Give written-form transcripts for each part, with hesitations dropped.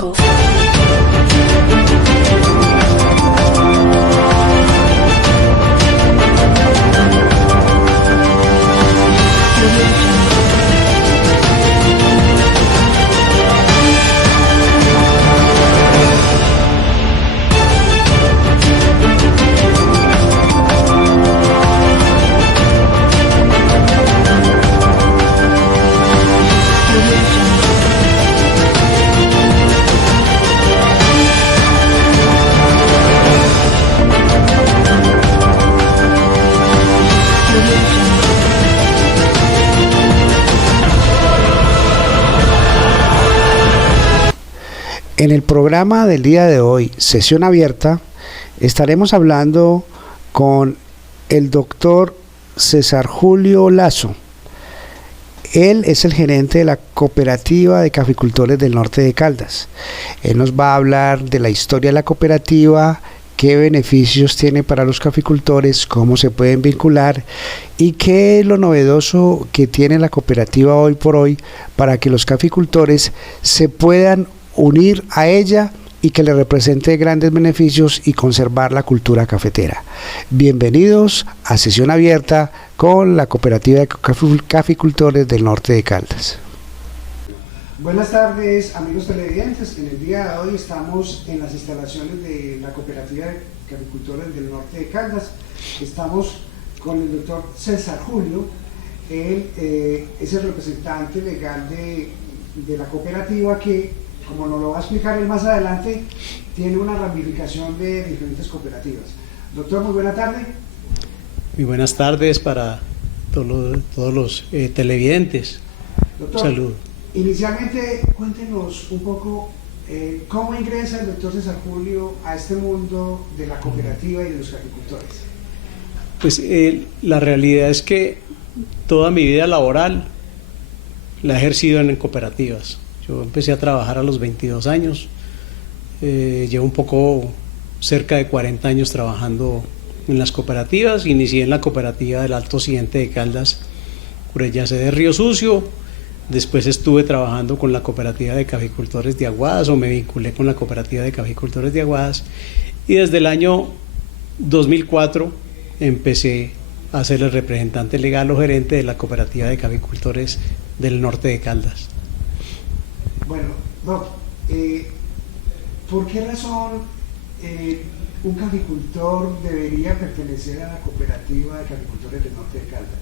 Jungle. En el programa del día de hoy, Sesión Abierta, estaremos hablando con el doctor César Julio Lazo. Él es el gerente de la Cooperativa de Caficultores del Norte de Caldas. Él nos va a hablar de la historia de la cooperativa, qué beneficios tiene para los caficultores, cómo se pueden vincular y qué es lo novedoso que tiene la cooperativa hoy por hoy para que los caficultores se puedan unir a ella y que le represente grandes beneficios y conservar la cultura cafetera. Bienvenidos a Sesión Abierta con la Cooperativa de Caficultores del Norte de Caldas. Buenas tardes, amigos televidentes. En el día de hoy estamos en las instalaciones de la Cooperativa de Caficultores del Norte de Caldas. Estamos con el doctor César Julio. Él es el representante legal de la cooperativa que, como nos lo va a explicar él más adelante, tiene una ramificación de diferentes cooperativas. Doctor, muy buena tarde. Muy buenas tardes para todos los televidentes. Doctor, Salud. Inicialmente, cuéntenos un poco cómo ingresa el doctor César Julio a este mundo de la cooperativa y de los caficultores. Pues la realidad es que toda mi vida laboral la he ejercido en cooperativas. Yo empecé a trabajar a los 22 años, llevo un poco cerca de 40 años trabajando en las cooperativas. Inicié en la cooperativa del Alto Occidente de Caldas, Curellase de Río Sucio. Después estuve trabajando con la cooperativa de caficultores de Aguadas, o me vinculé con la cooperativa de caficultores de Aguadas, y desde el año 2004 empecé a ser el representante legal o gerente de la cooperativa de caficultores del Norte de Caldas. Bueno, Doc, ¿por qué razón un caficultor debería pertenecer a la cooperativa de caficultores del Norte de Caldas?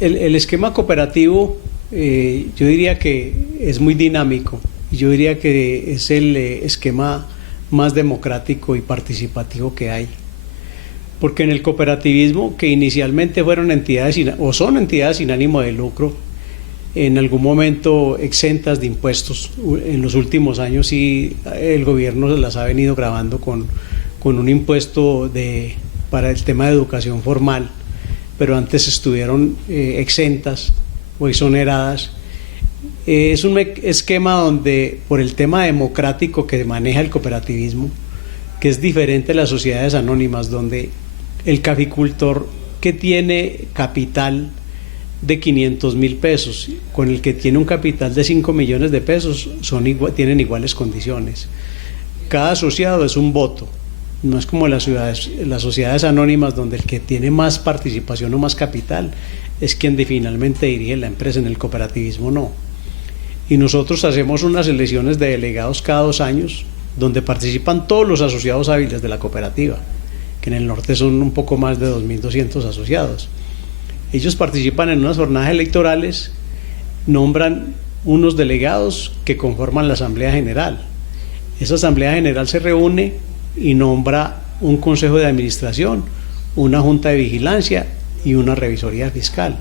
El esquema cooperativo, yo diría que es muy dinámico, y yo diría que es el esquema más democrático y participativo que hay. Porque en el cooperativismo, que inicialmente fueron entidades o son entidades sin ánimo de lucro, en algún momento exentas de impuestos, en los últimos años sí el gobierno se las ha venido grabando con un impuesto para el tema de educación formal, pero antes estuvieron exentas o exoneradas. Es un esquema donde, por el tema democrático que maneja el cooperativismo, que es diferente a las sociedades anónimas, donde el caficultor que tiene capital de 500.000 pesos con el que tiene un capital de 5 millones de pesos tienen iguales condiciones. Cada asociado es un voto, no es como las sociedades anónimas, donde el que tiene más participación o más capital es quien finalmente dirige la empresa. En el cooperativismo no. Y nosotros hacemos unas elecciones de delegados cada 2 años, donde participan todos los asociados hábiles de la cooperativa, que en el norte son un poco más de 2.200 asociados. Ellos participan en unas jornadas electorales, nombran unos delegados que conforman la Asamblea General. Esa Asamblea General se reúne y nombra un Consejo de Administración, una Junta de Vigilancia y una Revisoría Fiscal.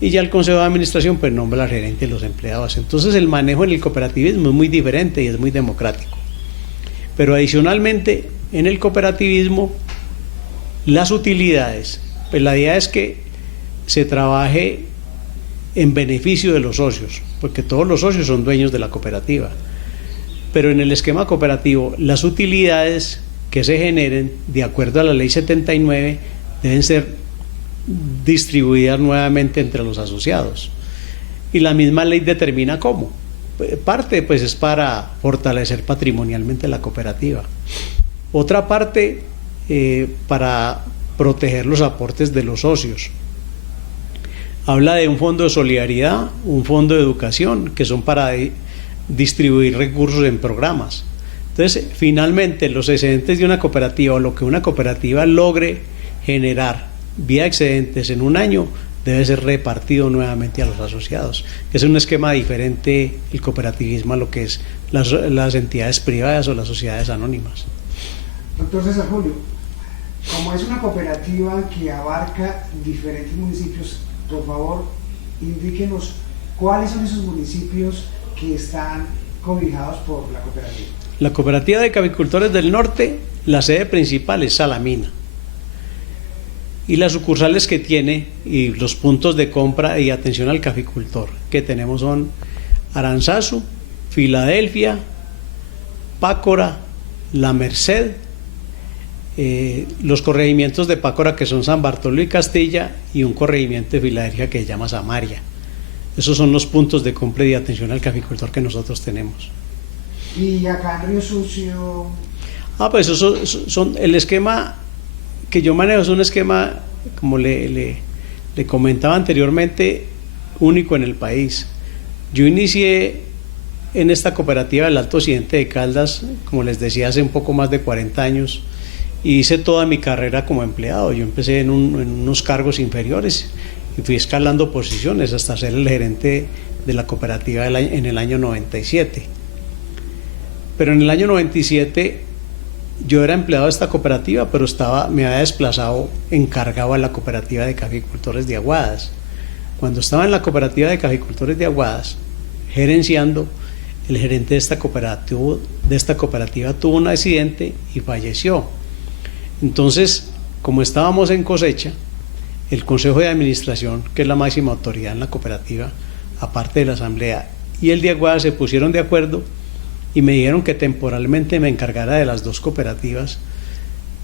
Y ya el Consejo de Administración pues nombra al gerente de los empleados. Entonces el manejo en el cooperativismo es muy diferente y es muy democrático. Pero adicionalmente, en el cooperativismo, las utilidades, pues la idea es que se trabaje en beneficio de los socios, porque todos los socios son dueños de la cooperativa. Pero en el esquema cooperativo, las utilidades que se generen, de acuerdo a la ley 79, deben ser distribuidas nuevamente entre los asociados. Y la misma ley determina cómo. parte pues es para fortalecer patrimonialmente la cooperativa. Otra parte para proteger los aportes de los socios. Habla de un fondo de solidaridad, un fondo de educación, que son para distribuir recursos en programas. Entonces, finalmente, los excedentes de una cooperativa o lo que una cooperativa logre generar vía excedentes en un año debe ser repartido nuevamente a los asociados. Es un esquema diferente el cooperativismo a lo que es las entidades privadas o las sociedades anónimas. Doctor César Julio, como es una cooperativa que abarca diferentes municipios, por favor, indíquenos cuáles son esos municipios que están cobijados por la cooperativa. La Cooperativa de Caficultores del Norte, la sede principal es Salamina. Y las sucursales que tiene y los puntos de compra y atención al caficultor que tenemos son Aranzazu, Filadelfia, Pácora, La Merced, los corregimientos de Pácora que son San Bartolo y Castilla, y un corregimiento de Filadelfia que se llama Samaria. Esos son los puntos de compra y atención al caficultor que nosotros tenemos. ¿Y acá en Río Sucio? Pues eso son el esquema que yo manejo, es un esquema, como le comentaba anteriormente, único en el país. Yo inicié en esta cooperativa del Alto Occidente de Caldas, como les decía, hace un poco más de 40 años, y hice toda mi carrera como empleado. Yo empecé en unos cargos inferiores y fui escalando posiciones hasta ser el gerente de la cooperativa en el año 97. Pero en el año 97 yo era empleado de esta cooperativa, pero me había desplazado encargado a la cooperativa de caficultores de Aguadas. Cuando estaba en la cooperativa de caficultores de Aguadas, gerenciando, el gerente de esta cooperativa tuvo un accidente y falleció. Entonces, como estábamos en cosecha, el Consejo de Administración, que es la máxima autoridad en la cooperativa, aparte de la asamblea, y el de Aguadas se pusieron de acuerdo y me dijeron que temporalmente me encargara de las dos cooperativas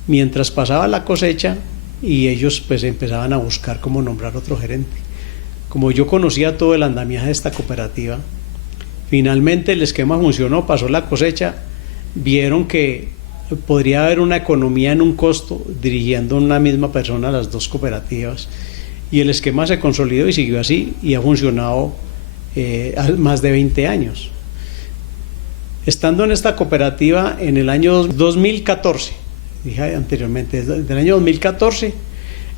mientras pasaba la cosecha, y ellos pues empezaban a buscar cómo nombrar otro gerente. Como yo conocía todo el andamiaje de esta cooperativa, finalmente el esquema funcionó, pasó la cosecha, vieron que podría haber una economía en un costo dirigiendo una misma persona a las dos cooperativas, y el esquema se consolidó y siguió así, y ha funcionado más de 20 años. Estando en esta cooperativa en el año 2014, dije anteriormente, desde el año 2014,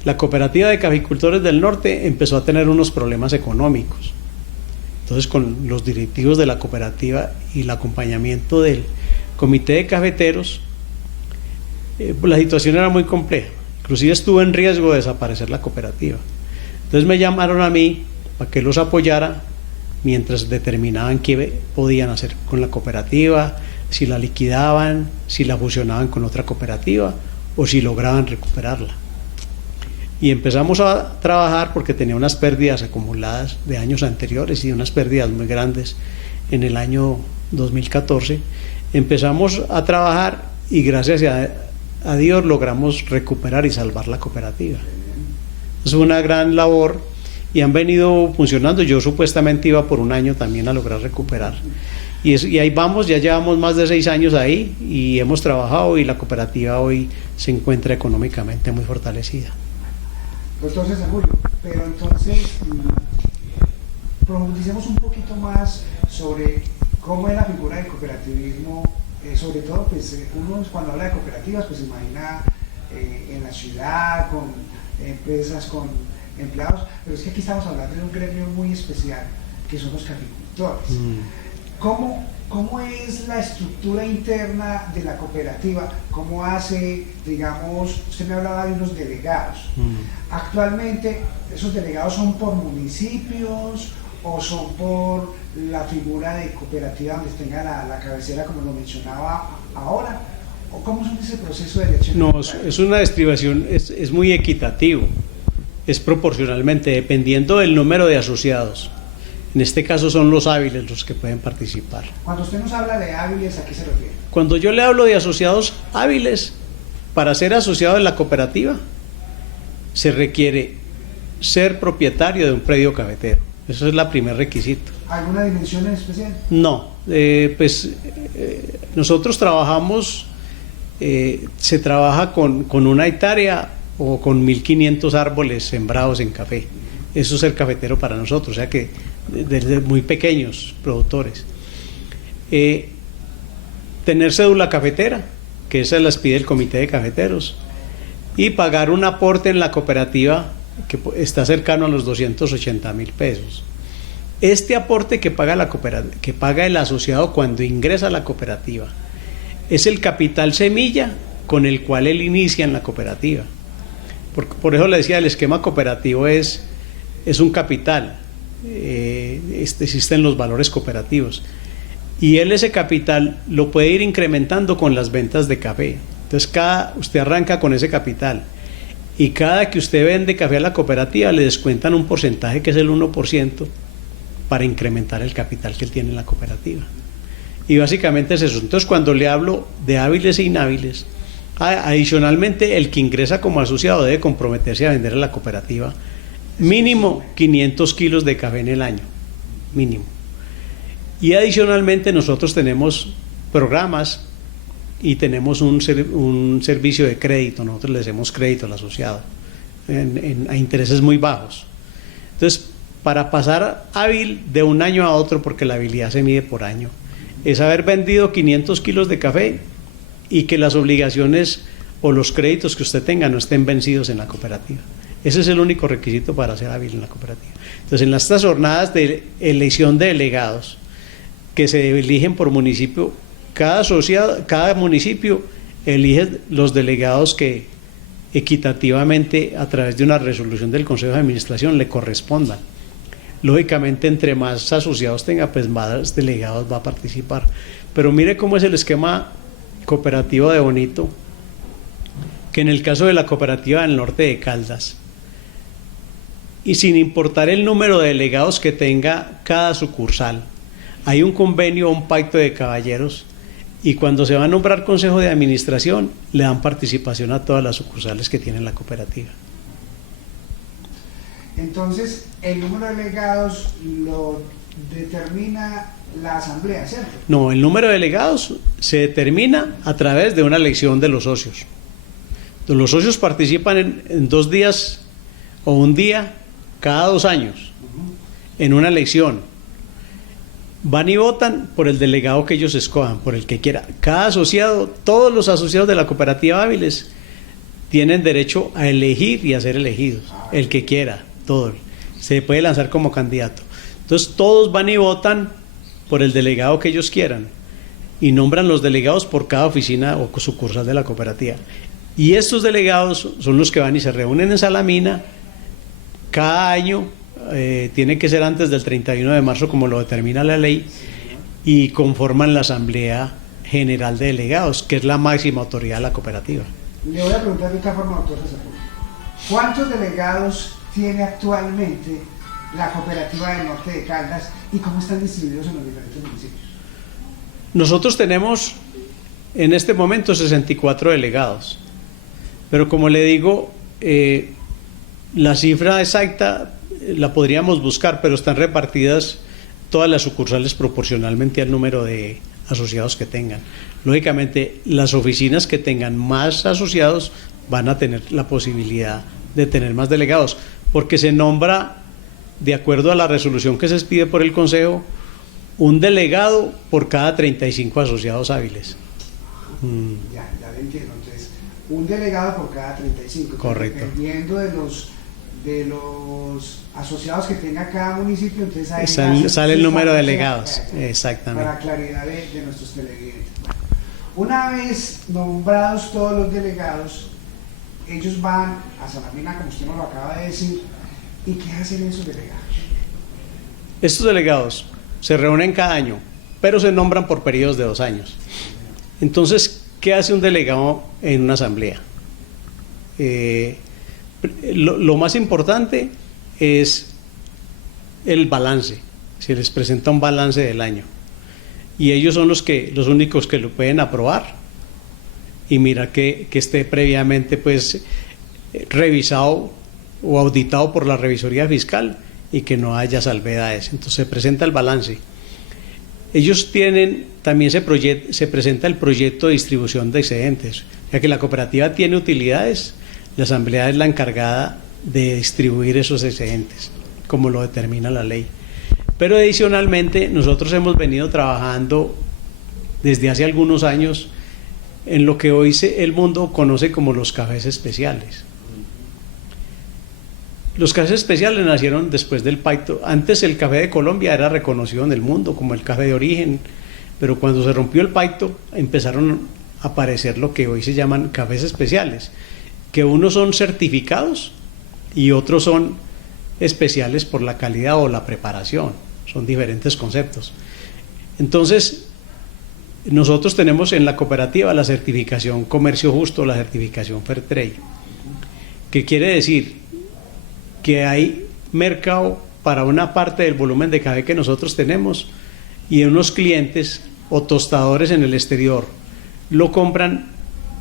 la Cooperativa de Caficultores del Norte empezó a tener unos problemas económicos. Entonces, con los directivos de la cooperativa y el acompañamiento del Comité de Cafeteros, la situación era muy compleja. Inclusive estuvo en riesgo de desaparecer la cooperativa. Entonces me llamaron a mí para que los apoyara mientras determinaban qué podían hacer con la cooperativa, si la liquidaban, si la fusionaban con otra cooperativa o si lograban recuperarla. Y empezamos a trabajar porque tenía unas pérdidas acumuladas de años anteriores y unas pérdidas muy grandes en el año 2014. Empezamos a trabajar y gracias a Dios logramos recuperar y salvar la cooperativa. Es una gran labor y han venido funcionando. Yo supuestamente iba por un año también a lograr recuperar. Y ahí vamos, ya llevamos más de 6 años ahí y hemos trabajado, y la cooperativa hoy se encuentra económicamente muy fortalecida. Doctor César Julio, pero entonces profundicemos un poquito más sobre cómo es la figura del cooperativismo, sobre todo pues uno cuando habla de cooperativas pues se imagina en la ciudad con empresas, con empleados, pero es que aquí estamos hablando de un gremio muy especial que son los caficultores. ¿Cómo es la estructura interna de la cooperativa? ¿Cómo hace, digamos, usted me hablaba de unos delegados? Actualmente, ¿esos delegados son por municipios o son por la figura de cooperativa donde tenga la cabecera, como lo mencionaba ahora? ¿O cómo es ese proceso de elección? No, es una distribución, es muy equitativo, es proporcionalmente, dependiendo del número de asociados. En este caso son los hábiles los que pueden participar. Cuando usted nos habla de hábiles, ¿a qué se refiere? Cuando yo le hablo de asociados hábiles, para ser asociado en la cooperativa, se requiere ser propietario de un predio cafetero. Eso es el primer requisito. ¿Alguna dimensión en especial? No, nosotros trabajamos, se trabaja con una hectárea o con 1.500 árboles sembrados en café. Eso es el cafetero para nosotros, o sea que desde muy pequeños productores. Tener cédula cafetera, que esas las pide el comité de cafeteros, y pagar un aporte en la cooperativa que está cercano a los 280.000 pesos. Este aporte que paga que paga el asociado cuando ingresa a la cooperativa es el capital semilla con el cual él inicia en la cooperativa. Por eso le decía, el esquema cooperativo es un capital, existen los valores cooperativos y él ese capital lo puede ir incrementando con las ventas de café. Entonces usted arranca con ese capital y cada que usted vende café a la cooperativa le descuentan un porcentaje que es el 1% para incrementar el capital que él tiene en la cooperativa. Y básicamente es eso. Entonces, cuando le hablo de hábiles e inhábiles, adicionalmente el que ingresa como asociado debe comprometerse a vender a la cooperativa mínimo 500 kilos de café en el año, mínimo. Y adicionalmente nosotros tenemos programas y tenemos un servicio de crédito. Nosotros le hacemos crédito al asociado a intereses muy bajos. Entonces, para pasar hábil de un año a otro, porque la habilidad se mide por año, es haber vendido 500 kilos de café y que las obligaciones o los créditos que usted tenga no estén vencidos en la cooperativa. Ese es el único requisito para ser hábil en la cooperativa. Entonces, en estas jornadas de elección de delegados que se eligen por municipio, cada municipio elige los delegados que equitativamente, a través de una resolución del Consejo de Administración, le correspondan. Lógicamente, entre más asociados tenga, pues más delegados va a participar. Pero mire cómo es el esquema cooperativo de bonito, que en el caso de la cooperativa del norte de Caldas, y sin importar el número de delegados que tenga cada sucursal, hay un convenio, un pacto de caballeros, y cuando se va a nombrar consejo de administración, le dan participación a todas las sucursales que tiene la cooperativa. Entonces, el número de delegados lo determina la asamblea, ¿cierto? No, el número de delegados se determina a través de una elección de los socios. Entonces, los socios participan en 2 días o un día cada 2 años en una elección. Van y votan por el delegado que ellos escojan, por el que quiera. Cada asociado, todos los asociados de la cooperativa Hábiles tienen derecho a elegir y a ser elegidos, el que quiera, todo. Se puede lanzar como candidato. Entonces todos van y votan por el delegado que ellos quieran y nombran los delegados por cada oficina o sucursal de la cooperativa. Y estos delegados son los que van y se reúnen en Salamina cada año. Tiene que ser antes del 31 de marzo, como lo determina la ley, y conforman la Asamblea General de Delegados, que es la máxima autoridad de la cooperativa. Le voy a preguntar de esta forma, doctor César. ¿Cuántos delegados tiene actualmente la cooperativa del norte de Caldas y cómo están distribuidos en los diferentes municipios? Nosotros tenemos en este momento 64 delegados, pero como le digo, la cifra exacta la podríamos buscar, pero están repartidas todas las sucursales proporcionalmente al número de asociados que tengan. Lógicamente, las oficinas que tengan más asociados van a tener la posibilidad de tener más delegados, porque se nombra, de acuerdo a la resolución que se expide por el Consejo, un delegado por cada 35 asociados hábiles. Ya lo entiendo. Entonces, un delegado por cada 35. Correcto. Dependiendo de los asociados que tenga cada municipio, entonces ahí sale el número de delegados. Exactamente. Para claridad de nuestros televidentes. Una vez nombrados todos los delegados, ellos van a Salamina, como usted nos lo acaba de decir, ¿y qué hacen esos delegados? Estos delegados se reúnen cada año, pero se nombran por periodos de 2 años. Entonces, ¿qué hace un delegado en una asamblea? Lo más importante es el balance. Se les presenta un balance del año y ellos son los únicos que lo pueden aprobar y mirar que esté previamente pues revisado o auditado por la revisoría fiscal y que no haya salvedades. Entonces se presenta el balance. Ellos tienen, también se presenta el proyecto de distribución de excedentes, ya que la cooperativa tiene utilidades, la asamblea es la encargada de distribuir esos excedentes, como lo determina la ley. Pero adicionalmente nosotros hemos venido trabajando desde hace algunos años en lo que hoy el mundo conoce como los cafés especiales. Los cafés especiales nacieron después del pacto. Antes el café de Colombia era reconocido en el mundo como el café de origen, pero cuando se rompió el pacto empezaron a aparecer lo que hoy se llaman cafés especiales, que unos son certificados y otros son especiales por la calidad o la preparación. Son diferentes conceptos. Entonces, nosotros tenemos en la cooperativa la certificación Comercio Justo, la certificación Fairtrade, que quiere decir que hay mercado para una parte del volumen de café que nosotros tenemos y unos clientes o tostadores en el exterior lo compran,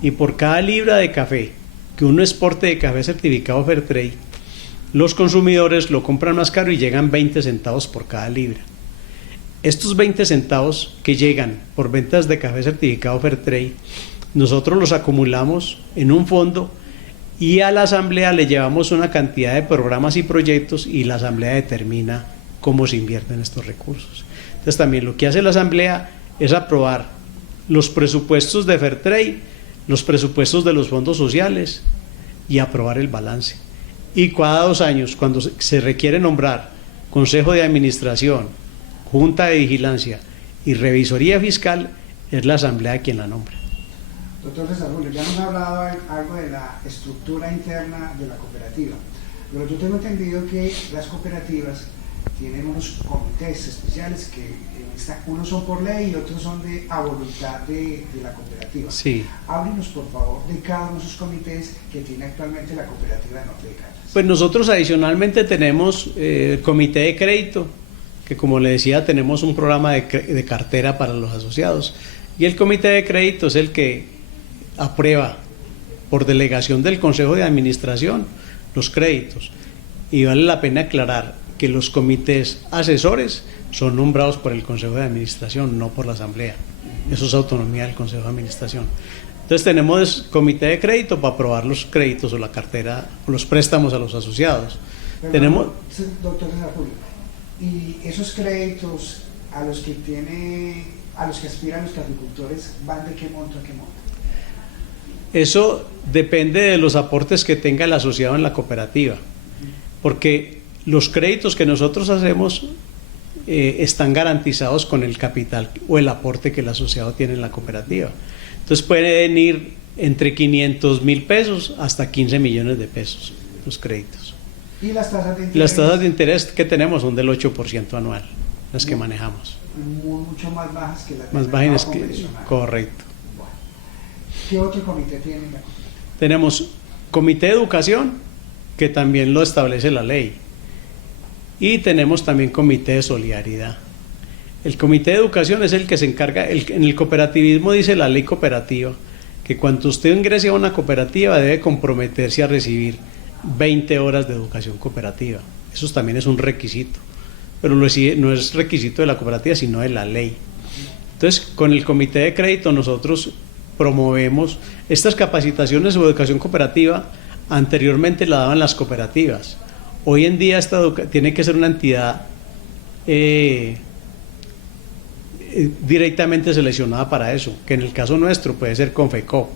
y por cada libra de café que uno exporte de café certificado Fairtrade, los consumidores lo compran más caro y llegan 20 centavos por cada libra. Estos 20 centavos que llegan por ventas de café certificado Fairtrade, nosotros los acumulamos en un fondo y a la asamblea le llevamos una cantidad de programas y proyectos y la asamblea determina cómo se invierten estos recursos. Entonces también lo que hace la asamblea es aprobar los presupuestos de Fairtrade, los presupuestos de los fondos sociales y aprobar el balance. Y cada 2 años, cuando se requiere nombrar consejo de administración, junta de vigilancia y revisoría fiscal, es la asamblea quien la nombra. Doctor César Julio, ya nos ha hablado algo de la estructura interna de la cooperativa, pero yo tengo entendido que las cooperativas tienen unos comités especiales que unos son por ley y otros son a voluntad de la cooperativa. Sí. Háblenos por favor de cada uno de esos comités que tiene actualmente la cooperativa de Norte de Caldas. Pues nosotros adicionalmente tenemos el comité de crédito, que como le decía tenemos un programa de cartera para los asociados, y el comité de crédito es el que aprueba por delegación del Consejo de Administración los créditos, y vale la pena aclarar que los comités asesores son nombrados por el Consejo de Administración, no por la Asamblea. Eso es autonomía del Consejo de Administración. Entonces tenemos comité de crédito para aprobar los créditos o la cartera o los préstamos a los asociados. Pero, tenemos, doctor César Julio, y esos créditos a los que aspiran los caficultores, ¿van de qué monto a qué monto? Eso depende de los aportes que tenga el asociado en la cooperativa, porque los créditos que nosotros hacemos están garantizados con el capital o el aporte que el asociado tiene en la cooperativa. Entonces pueden ir entre 500.000 pesos hasta 15 millones de pesos los créditos. ¿Y las tasas de interés? Las tasas de interés que tenemos son del 8% anual, las que manejamos. Mucho más bajas que las más bajas que convencional. Correcto. Bueno. ¿Qué otro comité tiene la cooperativa? Tenemos comité de educación, que también lo establece la ley, y tenemos también comité de solidaridad. El comité de educación es el que se encarga, en el cooperativismo dice la ley cooperativa, que cuando usted ingrese a una cooperativa debe comprometerse a recibir 20 horas de educación cooperativa. Eso también es un requisito, pero no es requisito de la cooperativa, sino de la ley. Entonces, con el comité de crédito nosotros promovemos estas capacitaciones o educación cooperativa. Anteriormente la daban las cooperativas. Hoy en día tiene que ser una entidad directamente seleccionada para eso, que en el caso nuestro puede ser Confecop.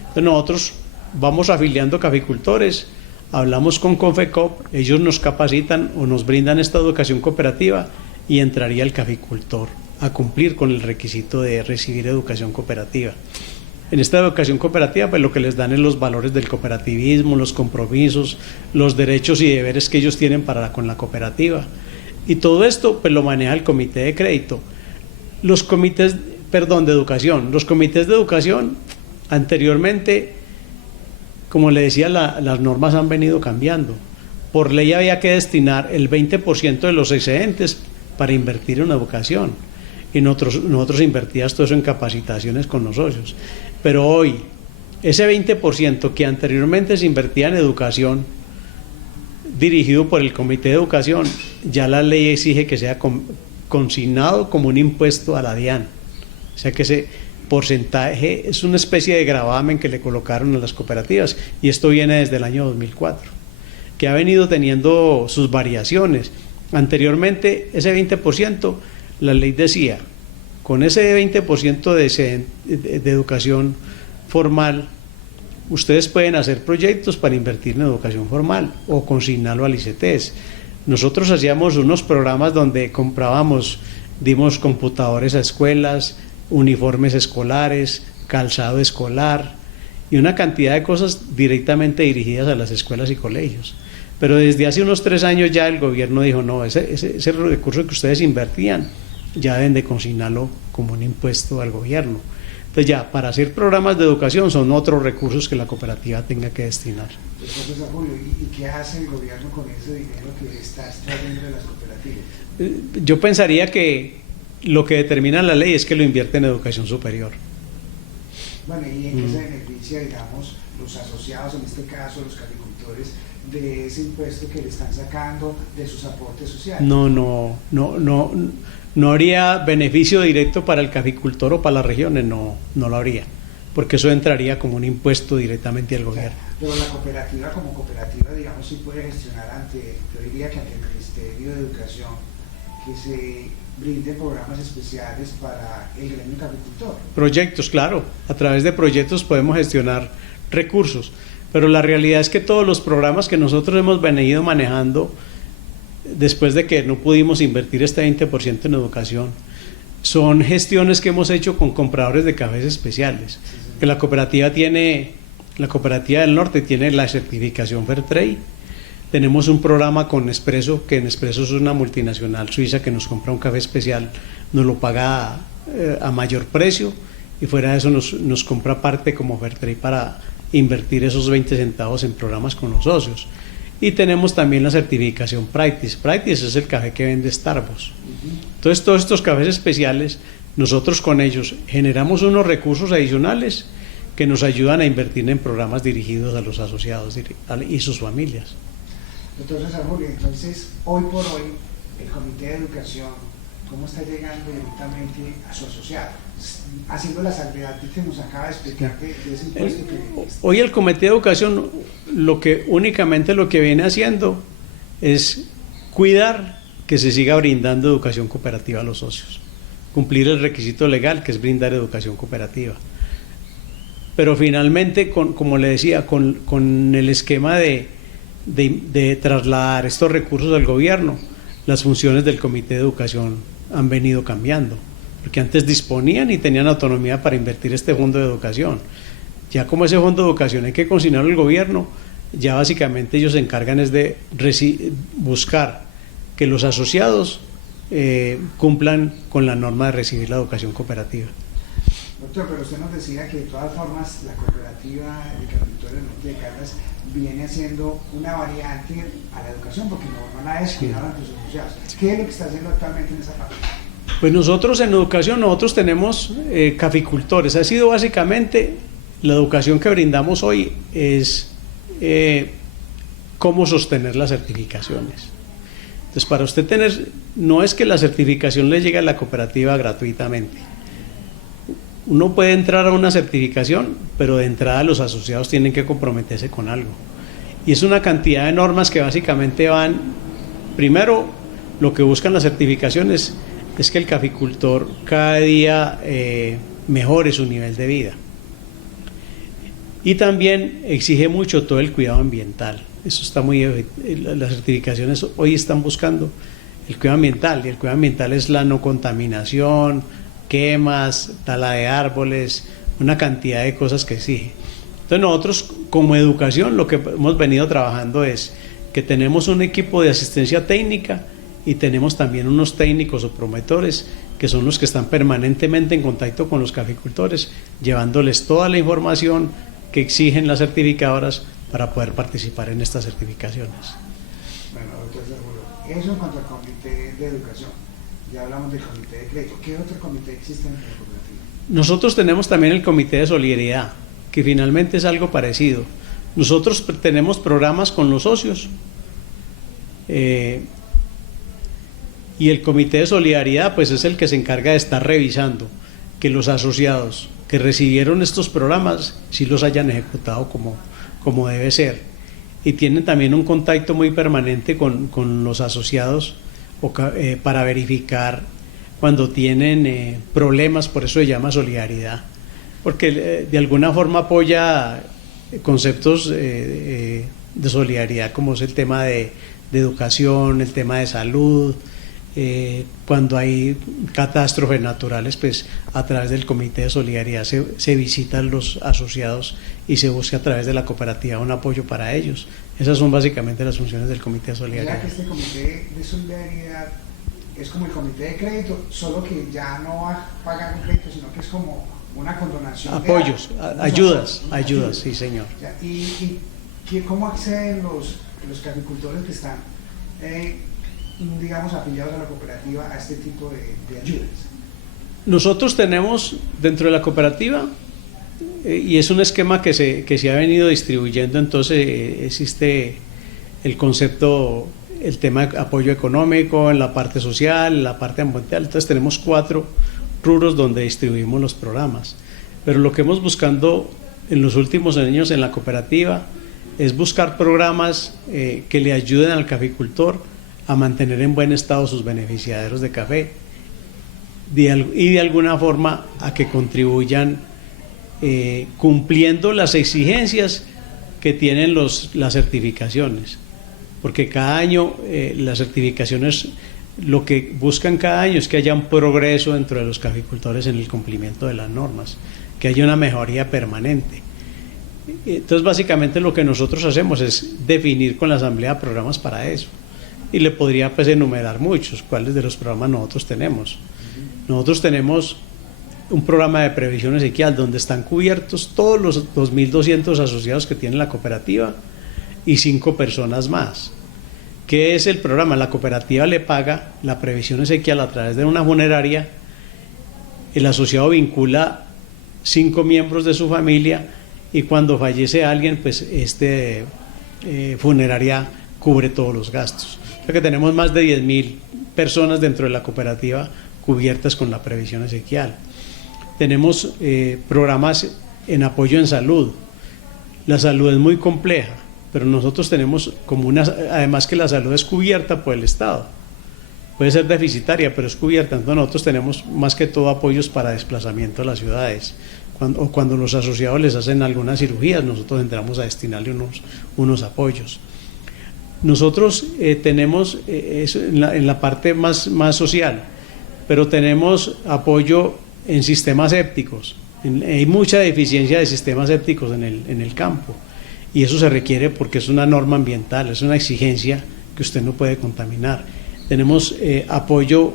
Entonces nosotros vamos afiliando caficultores, hablamos con Confecop, ellos nos capacitan o nos brindan esta educación cooperativa y entraría el caficultor a cumplir con el requisito de recibir educación cooperativa. En esta educación cooperativa, pues lo que les dan es los valores del cooperativismo, los compromisos, los derechos y deberes que ellos tienen con la cooperativa. Y todo esto, pues lo maneja el comité de crédito. Los comités, de educación. Los comités de educación, anteriormente, como le decía, las normas han venido cambiando. Por ley había que destinar el 20% de los excedentes para invertir en educación. Y nosotros invertíamos todo eso en capacitaciones con los socios. Pero hoy, ese 20% que anteriormente se invertía en educación, dirigido por el comité de educación, ya la ley exige que sea consignado como un impuesto a la DIAN. O sea que ese porcentaje es una especie de gravamen que le colocaron a las cooperativas, y esto viene desde el año 2004, que ha venido teniendo sus variaciones. Anteriormente, ese 20%, la ley decía, con ese 20% de educación formal, ustedes pueden hacer proyectos para invertir en educación formal o consignarlo al ICETEX. Nosotros hacíamos unos programas donde dimos computadores a escuelas, uniformes escolares, calzado escolar y una cantidad de cosas directamente dirigidas a las escuelas y colegios. Pero desde hace unos 3 años ya el gobierno dijo, no, ese recurso que ustedes invertían ya deben de consignarlo como un impuesto al gobierno. Entonces ya, para hacer programas de educación son otros recursos que la cooperativa tenga que destinar. Profesor Julio, ¿y qué hace el gobierno con ese dinero que está extrayendo de las cooperativas? Yo pensaría que lo que determina la ley es que lo invierte en educación superior. Bueno, ¿y en qué se beneficia, digamos, los asociados, en este caso los caficultores, de ese impuesto que le están sacando de sus aportes sociales? No habría beneficio directo para el caficultor o para las regiones, no lo habría, porque eso entraría como un impuesto directamente al gobierno. Pero la cooperativa como cooperativa, digamos, sí puede gestionar yo diría que ante el Ministerio de Educación, que se brinden programas especiales para el gremio caficultor. Proyectos, claro, a través de proyectos podemos gestionar recursos, pero la realidad es que todos los programas que nosotros hemos venido manejando después de que no pudimos invertir este 20% en educación, son gestiones que hemos hecho con compradores de cafés especiales. Que la cooperativa del Norte tiene la certificación Fairtrade. Tenemos un programa con Nespresso, que Nespresso es una multinacional suiza que nos compra un café especial, nos lo paga a mayor precio, y fuera de eso nos compra parte como Fairtrade para invertir esos 20 centavos en programas con los socios. Y tenemos también la certificación Practice. Practice es el café que vende Starbucks. Entonces, todos estos cafés especiales, nosotros con ellos generamos unos recursos adicionales que nos ayudan a invertir en programas dirigidos a los asociados y sus familias. Doctor César Julio, entonces, hoy por hoy, el Comité de Educación, ¿cómo está llegando directamente a su asociado? Haciendo la salvedad que nos acaba de explicar de ese impuesto que... Hoy el Comité de Educación únicamente lo que viene haciendo es cuidar que se siga brindando educación cooperativa a los socios, cumplir el requisito legal, que es brindar educación cooperativa. Pero finalmente, como le decía, con el esquema de trasladar estos recursos al gobierno, las funciones del Comité de Educación han venido cambiando, porque antes disponían y tenían autonomía para invertir este fondo de educación. Ya como ese fondo de educación hay que consignarlo al gobierno, ya básicamente ellos se encargan es de buscar que los asociados cumplan con la norma de recibir la educación cooperativa. Doctor, pero usted nos decía que de todas formas la cooperativa de caficultores del Norte de Caldas viene haciendo una variante a la educación, porque no la ha descuidado ante sus asociados. ¿Qué es lo que está haciendo actualmente en esa parte? Pues nosotros en educación, tenemos caficultores. Ha sido básicamente la educación que brindamos hoy es cómo sostener las certificaciones. Entonces, para usted no es que la certificación le llegue a la cooperativa gratuitamente. Uno puede entrar a una certificación, pero de entrada los asociados tienen que comprometerse con algo. Y es una cantidad de normas que básicamente primero, lo que buscan las certificaciones es que el caficultor cada día mejore su nivel de vida. Y también exige mucho todo el cuidado ambiental. Eso está las certificaciones hoy están buscando el cuidado ambiental, y el cuidado ambiental es la no contaminación, quemas, tala de árboles, una cantidad de cosas que exige. Entonces nosotros como educación lo que hemos venido trabajando es que tenemos un equipo de asistencia técnica y tenemos también unos técnicos o promotores que son los que están permanentemente en contacto con los caficultores, llevándoles toda la información que exigen las certificadoras para poder participar en estas certificaciones. Bueno, doctor Seguro, eso en cuanto al Comité de Educación. Ya hablamos del Comité de Crédito. ¿Qué otro comité existe en la cooperativa? Nosotros tenemos también el Comité de Solidaridad, que finalmente es algo parecido. Nosotros tenemos programas con los socios Y el comité de solidaridad pues es el que se encarga de estar revisando que los asociados que recibieron estos programas sí los hayan ejecutado como debe ser. Y tienen también un contacto muy permanente con los asociados para verificar cuando tienen problemas, por eso se llama solidaridad, porque de alguna forma apoya conceptos de solidaridad, como es el tema de educación, el tema de salud. Cuando hay catástrofes naturales, pues a través del comité de solidaridad se visitan los asociados y se busca a través de la cooperativa un apoyo para ellos. Esas son básicamente las funciones del comité de solidaridad. Mira que este comité de solidaridad es como el comité de crédito, solo que ya no va a pagar un crédito, sino que es como una condonación. Apoyos, ayudas, sí señor. ¿Y cómo acceden los caficultores que están digamos afiliados a la cooperativa a este tipo de ayudas? Nosotros tenemos dentro de la cooperativa y es un esquema que se ha venido distribuyendo, entonces existe el concepto, el tema de apoyo económico en la parte social, en la parte ambiental. Entonces tenemos 4 rubros donde distribuimos los programas, pero lo que hemos buscando en los últimos años en la cooperativa es buscar programas que le ayuden al caficultor a mantener en buen estado sus beneficiaderos de café y de alguna forma a que contribuyan cumpliendo las exigencias que tienen las certificaciones, porque cada año las certificaciones lo que buscan cada año es que haya un progreso dentro de los caficultores en el cumplimiento de las normas, que haya una mejoría permanente. Entonces básicamente lo que nosotros hacemos es definir con la asamblea programas para eso, y le podría pues enumerar muchos cuáles de los programas nosotros tenemos. Nosotros tenemos un programa de previsión esequial donde están cubiertos todos los 2.200 asociados que tiene la cooperativa y 5 personas más. ¿Qué es el programa? La cooperativa le paga la previsión esequial a través de una funeraria, el asociado vincula 5 miembros de su familia y cuando fallece alguien, pues funeraria cubre todos los gastos. O sea que tenemos más de 10.000 personas dentro de la cooperativa cubiertas con la previsión esequial. Tenemos programas en apoyo en salud. La salud es muy compleja, pero nosotros tenemos además que la salud es cubierta por el Estado. Puede ser deficitaria, pero es cubierta. Entonces nosotros tenemos más que todo apoyos para desplazamiento a las ciudades. Cuando los asociados les hacen algunas cirugías, nosotros entramos a destinarle unos apoyos. Nosotros tenemos eso en la parte más social, pero tenemos apoyo en sistemas sépticos. Hay mucha deficiencia de sistemas sépticos en el campo y eso se requiere porque es una norma ambiental, es una exigencia que usted no puede contaminar. Tenemos apoyo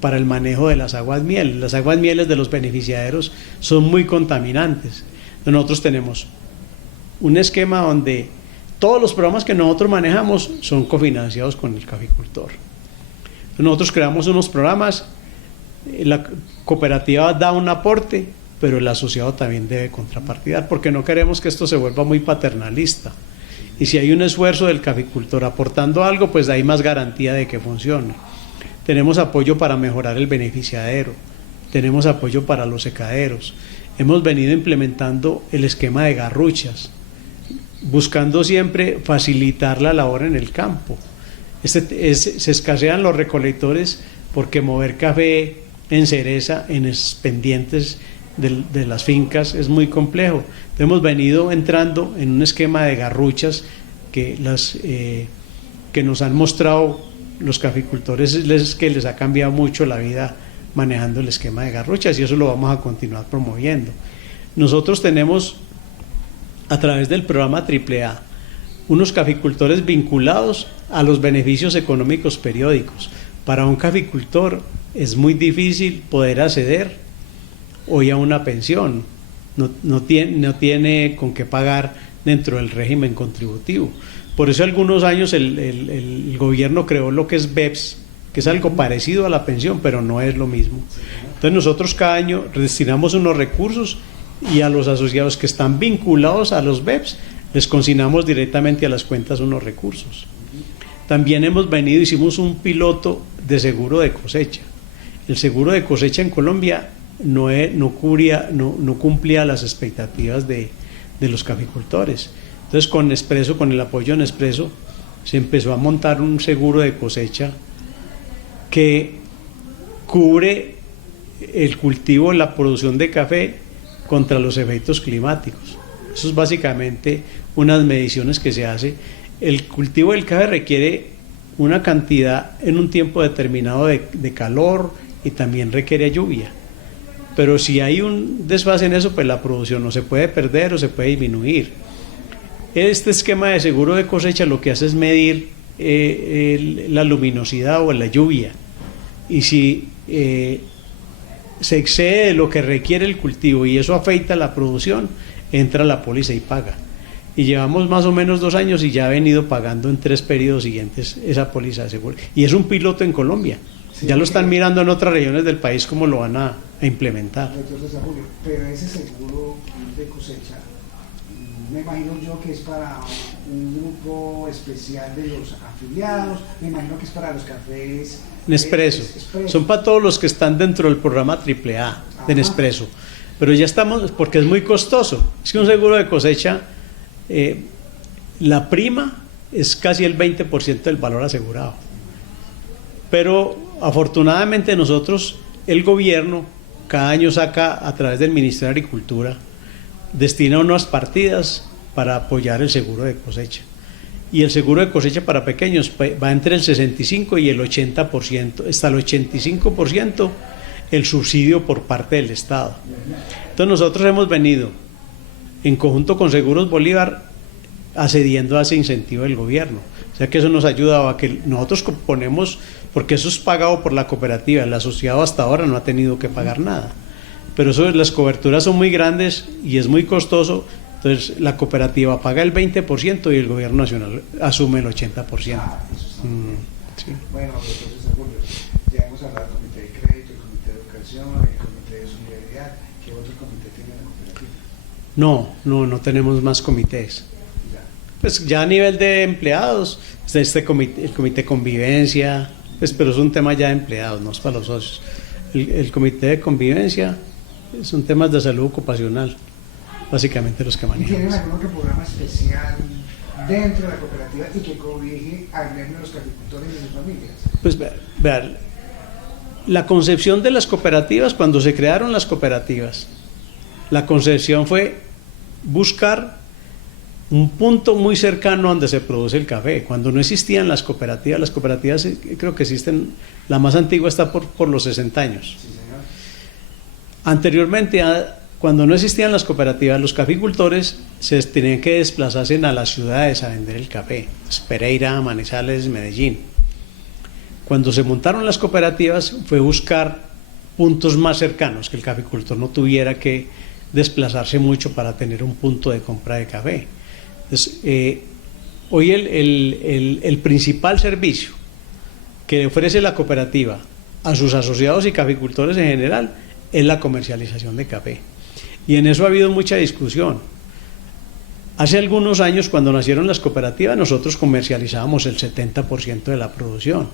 para el manejo de las aguas miel. Las aguas mieles de los beneficiaderos son muy contaminantes. Nosotros tenemos un esquema donde todos los programas que nosotros manejamos son cofinanciados con el caficultor. Nosotros creamos unos programas, la cooperativa da un aporte, pero el asociado también debe contrapartidar, porque no queremos que esto se vuelva muy paternalista. Y si hay un esfuerzo del caficultor aportando algo, pues hay más garantía de que funcione. Tenemos apoyo para mejorar el beneficiadero, tenemos apoyo para los secaderos. Hemos venido implementando el esquema de garruchas, buscando siempre facilitar la labor en el campo. Se escasean los recolectores porque mover café en cereza, en pendientes de las fincas es muy complejo. Hemos venido entrando en un esquema de garruchas que nos han mostrado los caficultores que les ha cambiado mucho la vida manejando el esquema de garruchas, y eso lo vamos a continuar promoviendo. Nosotros tenemos a través del programa AAA unos caficultores vinculados a los beneficios económicos periódicos. Para un caficultor es muy difícil poder acceder hoy a una pensión, no tiene con qué pagar dentro del régimen contributivo. Por eso algunos años el gobierno creó lo que es BEPS, que es algo parecido a la pensión, pero no es lo mismo. Entonces nosotros cada año destinamos unos recursos y a los asociados que están vinculados a los BEPS les consignamos directamente a las cuentas unos recursos. También hicimos un piloto de seguro de cosecha. El seguro de cosecha en Colombia no cumplía las expectativas de los caficultores. Entonces con el apoyo de Nespresso, se empezó a montar un seguro de cosecha que cubre el cultivo, la producción de café contra los efectos climáticos. Eso es básicamente unas mediciones que se hace. El cultivo del café requiere una cantidad en un tiempo determinado de calor y también requiere lluvia. Pero si hay un desfase en eso, pues la producción no se puede perder o se puede disminuir. Este esquema de seguro de cosecha lo que hace es medir la luminosidad o la lluvia. Y si se excede de lo que requiere el cultivo y eso afecta la producción, entra la póliza y paga. Y llevamos más o menos 2 años y ya ha venido pagando en 3 periodos siguientes esa póliza de seguro. Y es un piloto en Colombia. Sí, ya lo están mirando en otras regiones del país cómo lo van a implementar. Entonces, Julio, pero ese seguro de cosecha, me imagino yo que es para un grupo especial de los afiliados, me imagino que es para los cafés Nespresso. Son para todos los que están dentro del programa AAA de Nespresso. Pero ya estamos, porque es muy costoso. Es que un seguro de cosecha, la prima es casi el 20% del valor asegurado. Pero afortunadamente nosotros, el gobierno, cada año saca a través del Ministerio de Agricultura, destina unas partidas para apoyar el seguro de cosecha. Y el seguro de cosecha para pequeños va entre el 65 y el 80%, hasta el 85% el subsidio por parte del Estado. Entonces nosotros hemos venido, en conjunto con Seguros Bolívar, accediendo a ese incentivo del gobierno. O sea que eso nos ayuda a que nosotros ponemos, porque eso es pagado por la cooperativa, el asociado hasta ahora no ha tenido que pagar nada. Pero eso, las coberturas son muy grandes y es muy costoso, entonces la cooperativa paga el 20% y el gobierno nacional asume el 80%. Sí. Bueno, entonces, ya hemos hablado del comité de crédito, el comité de educación, el comité de solidaridad. ¿Qué otro comité tiene la cooperativa? No tenemos más comités. Pues ya a nivel de empleados, está el comité de convivencia, pues, pero es un tema ya de empleados, no es para los socios. El comité de convivencia son temas de salud ocupacional, básicamente los que manejan. ¿Tienen algún otro programa especial dentro de la cooperativa y que cobije al gremio de los caficultores y sus familias? Pues vean, la concepción de las cooperativas, cuando se crearon las cooperativas, la concepción fue buscar un punto muy cercano donde se produce el café. Cuando no existían las cooperativas creo que existen, la más antigua está por los 60 años. Sí, señor. Anteriormente, cuando no existían las cooperativas, los caficultores se tenían que desplazarse a las ciudades a vender el café, Pereira, Manizales, Medellín. Cuando se montaron las cooperativas fue buscar puntos más cercanos, que el caficultor no tuviera que desplazarse mucho para tener un punto de compra de café. Entonces, hoy el principal servicio que ofrece la cooperativa a sus asociados y caficultores en general es la comercialización de café. Y en eso ha habido mucha discusión. Hace algunos años, cuando nacieron las cooperativas, nosotros comercializábamos el 70% de la producción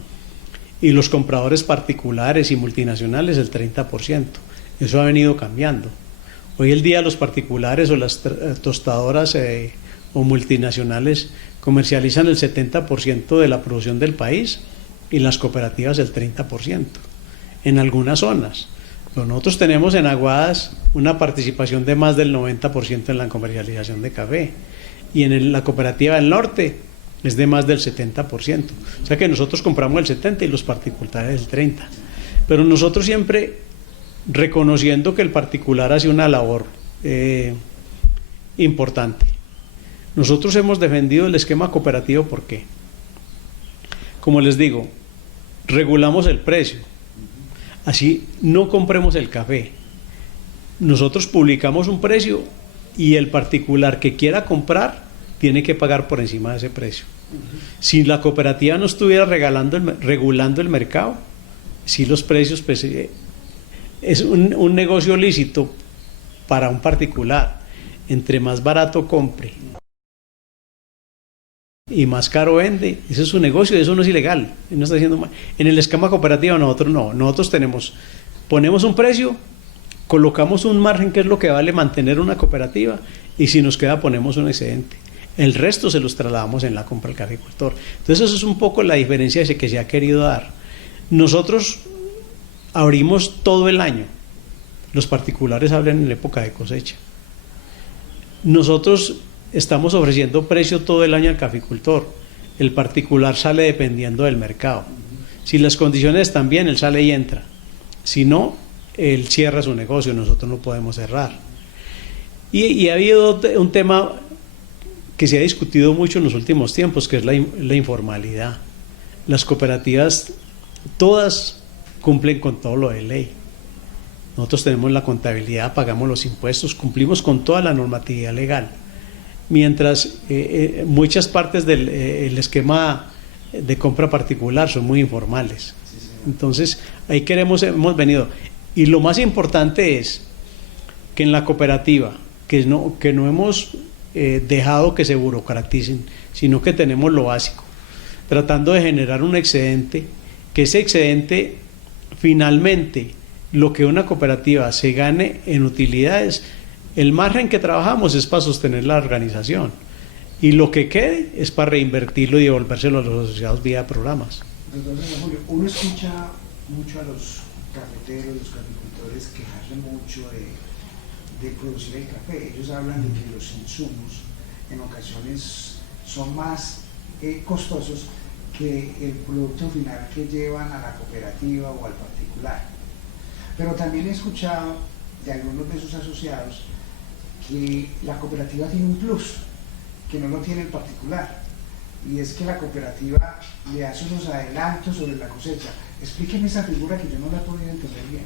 y los compradores particulares y multinacionales el 30%. Eso ha venido cambiando. Hoy el día los particulares o las tostadoras o multinacionales comercializan el 70% de la producción del país y las cooperativas el 30% en algunas zonas. Pero nosotros tenemos en Aguadas una participación de más del 90% en la comercialización de café y en la cooperativa del norte es de más del 70%. O sea que nosotros compramos el 70% y los particulares el 30%. Pero nosotros siempre reconociendo que el particular hace una labor importante. Nosotros hemos defendido el esquema cooperativo porque, como les digo, regulamos el precio. Así no compremos el café. Nosotros publicamos un precio y el particular que quiera comprar tiene que pagar por encima de ese precio. Si la cooperativa no estuviera regulando el mercado, si los precios, pues, es un negocio lícito para un particular. Entre más barato compre y más caro vende, ese es su negocio, eso no es ilegal, no está haciendo mal. En el esquema cooperativo nosotros no, nosotros ponemos un precio, colocamos un margen que es lo que vale mantener una cooperativa y si nos queda ponemos un excedente. El resto se los trasladamos en la compra al caficultor. Entonces eso es un poco la diferencia que se ha querido dar. Nosotros abrimos todo el año, los particulares abren en la época de cosecha. Nosotros estamos ofreciendo precio todo el año al caficultor, el particular sale dependiendo del mercado. Si las condiciones están bien, él sale y entra. Si no, él cierra su negocio, nosotros no podemos cerrar. Y ha habido un tema que se ha discutido mucho en los últimos tiempos, que es la informalidad. Las cooperativas, todas cumplen con todo lo de ley. Nosotros tenemos la contabilidad, pagamos los impuestos, cumplimos con toda la normatividad legal. Mientras muchas partes del el esquema de compra particular son muy informales. Entonces, ahí hemos venido. Y lo más importante es que en la cooperativa, que no hemos dejado que se burocraticen, sino que tenemos lo básico, tratando de generar un excedente, que ese excedente finalmente, lo que una cooperativa se gane en utilidades, el margen que trabajamos es para sostener la organización y lo que quede es para reinvertirlo y devolvérselo a los asociados vía programas. Entonces, Julio, uno escucha mucho a los cafeteros, los caficultores quejarse mucho de producir el café. Ellos hablan de que los insumos en ocasiones son más costosos que el producto final que llevan a la cooperativa o al particular. Pero también he escuchado de algunos de sus asociados que la cooperativa tiene un plus, que no lo tiene el particular, y es que la cooperativa le hace unos adelantos sobre la cosecha. Explíqueme esa figura que yo no la he podido entender bien.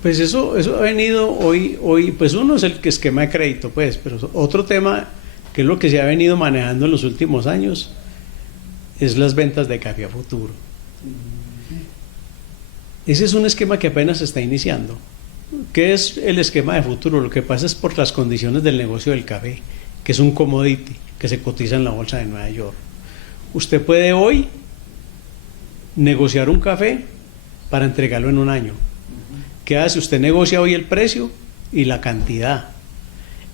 Pues eso ha venido hoy, pues uno es el esquema de crédito, pues, pero otro tema que es lo que se ha venido manejando en los últimos años es las ventas de café a futuro. Ese es un esquema que apenas se está iniciando. ¿Qué es el esquema de futuro? Lo que pasa es por las condiciones del negocio del café, que es un commodity que se cotiza en la bolsa de Nueva York. Usted puede hoy negociar un café para entregarlo en un año. ¿Qué hace? Usted negocia hoy el precio y la cantidad.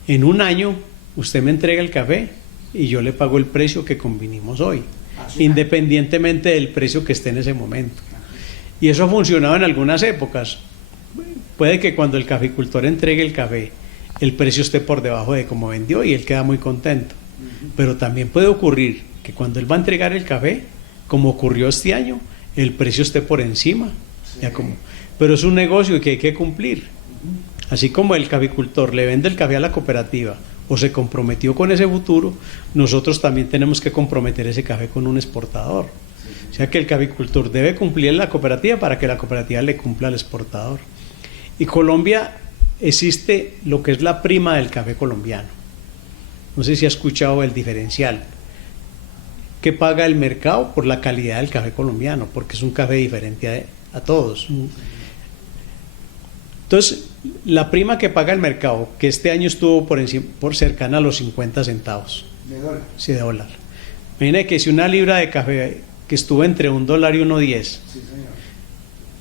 En un año usted me entrega el café y yo le pago el precio que convinimos hoy, independientemente del precio que esté en ese momento. Y eso ha funcionado en algunas épocas. Puede que cuando el caficultor entregue el café, el precio esté por debajo de como vendió y él queda muy contento. Pero también puede ocurrir que cuando él va a entregar el café, como ocurrió este año, el precio esté por encima. Ya como, pero es un negocio que hay que cumplir. Así como el caficultor le vende el café a la cooperativa o se comprometió con ese futuro, nosotros también tenemos que comprometer ese café con un exportador. O sea que el caficultor debe cumplir la cooperativa para que la cooperativa le cumpla al exportador. Y Colombia existe lo que es la prima del café colombiano. No sé si ha escuchado el diferencial que paga el mercado por la calidad del café colombiano, porque es un café diferente a todos. Entonces, la prima que paga el mercado, que este año estuvo por cercana a los 50 centavos. ¿De dólar? Sí, de dólar. Imagina que si una libra de café que estuvo entre $1 y 1.10, Sí, señor.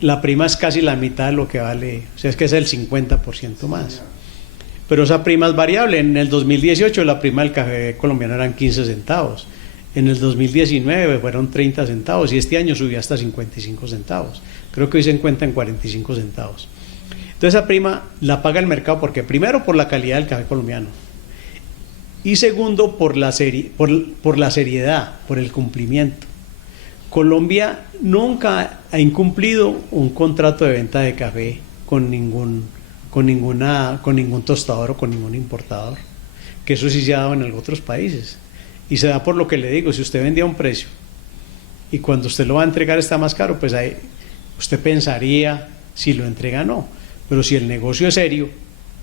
la prima es casi la mitad de lo que vale, o sea, es que es el 50% más. Señor. Pero esa prima es variable. En el 2018 la prima del café colombiano eran 15 centavos. En el 2019 fueron 30 centavos y este año subió hasta 55 centavos. Creo que hoy se encuentra en 45 centavos. Entonces esa prima la paga el mercado porque primero por la calidad del café colombiano y segundo por la seriedad, por el cumplimiento. Colombia nunca ha incumplido un contrato de venta de café con ningún tostador o con ningún importador, que eso sí se ha dado en otros países. Y se da por lo que le digo, si usted vendía un precio y cuando usted lo va a entregar está más caro, pues ahí usted pensaría si lo entrega o no. Pero si el negocio es serio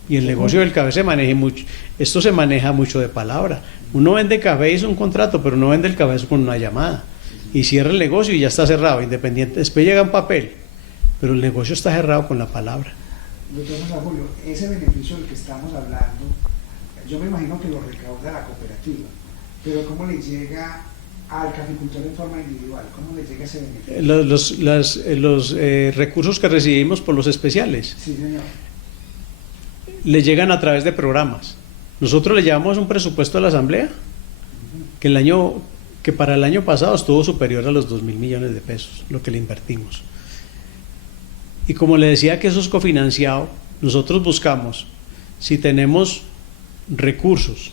y el negocio del café se maneja mucho, esto se maneja mucho de palabra. Uno vende café y es un contrato, pero no vende el café con una llamada. Y cierra el negocio y ya está cerrado, independiente. Después llega un papel, pero el negocio está cerrado con la palabra. Doctor José Julio, ese beneficio del que estamos hablando, yo me imagino que lo recauda la cooperativa, pero ¿cómo le llega al caficultor en forma individual? ¿Cómo le llega ese beneficio? Los recursos que recibimos por los especiales Sí, señor. le llegan a través de programas. Nosotros le llevamos un presupuesto a la Asamblea que para el año pasado estuvo superior a los 2.000 millones de pesos, lo que le invertimos. Y como le decía que eso es cofinanciado, nosotros buscamos, si tenemos recursos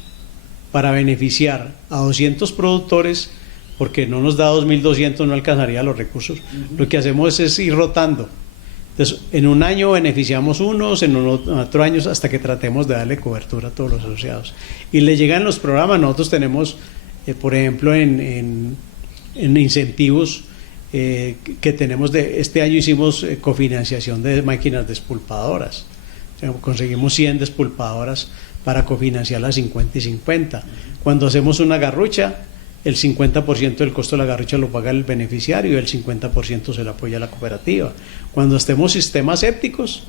para beneficiar a 200 productores, porque no nos da 2.200, no alcanzaría los recursos, lo que hacemos es ir rotando. Entonces, en un año beneficiamos unos, en otro año hasta que tratemos de darle cobertura a todos los asociados. Y le llegan los programas, nosotros tenemos, por ejemplo, en incentivos que tenemos, este año hicimos cofinanciación de máquinas despulpadoras. O sea, conseguimos 100 despulpadoras para cofinanciar las 50 y 50. Cuando hacemos una garrucha, el 50% del costo de la garrucha lo paga el beneficiario y el 50% se le apoya a la cooperativa. Cuando estemos sistemas sépticos,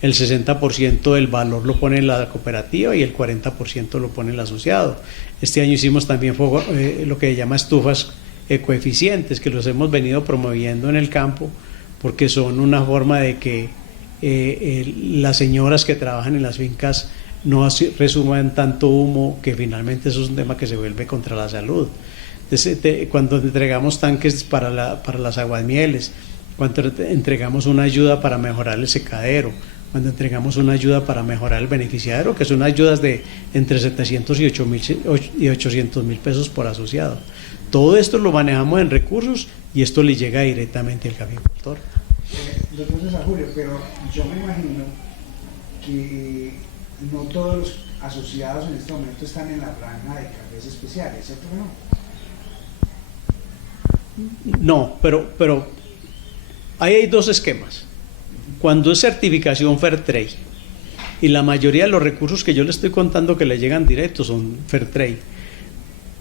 el 60% del valor lo pone la cooperativa y el 40% lo pone el asociado. Este año hicimos también lo que se llama estufas ecoeficientes, que los hemos venido promoviendo en el campo porque son una forma de que las señoras que trabajan en las fincas no resuman tanto humo, que finalmente eso es un tema que se vuelve contra la salud. Entonces, cuando entregamos tanques para las aguamieles, cuando entregamos una ayuda para mejorar el secadero, cuando entregamos una ayuda para mejorar el beneficiario, que son ayudas de entre 700 y 800.000 pesos por asociado. Todo esto lo manejamos en recursos y esto le llega directamente al caficultor. Doctor César Julio, pero yo me imagino que no todos los asociados en este momento están en la franja de cafés especiales, ¿cierto o no? No, pero ahí hay dos esquemas. Cuando es certificación Fairtrade, y la mayoría de los recursos que yo le estoy contando que le llegan directos son Fairtrade.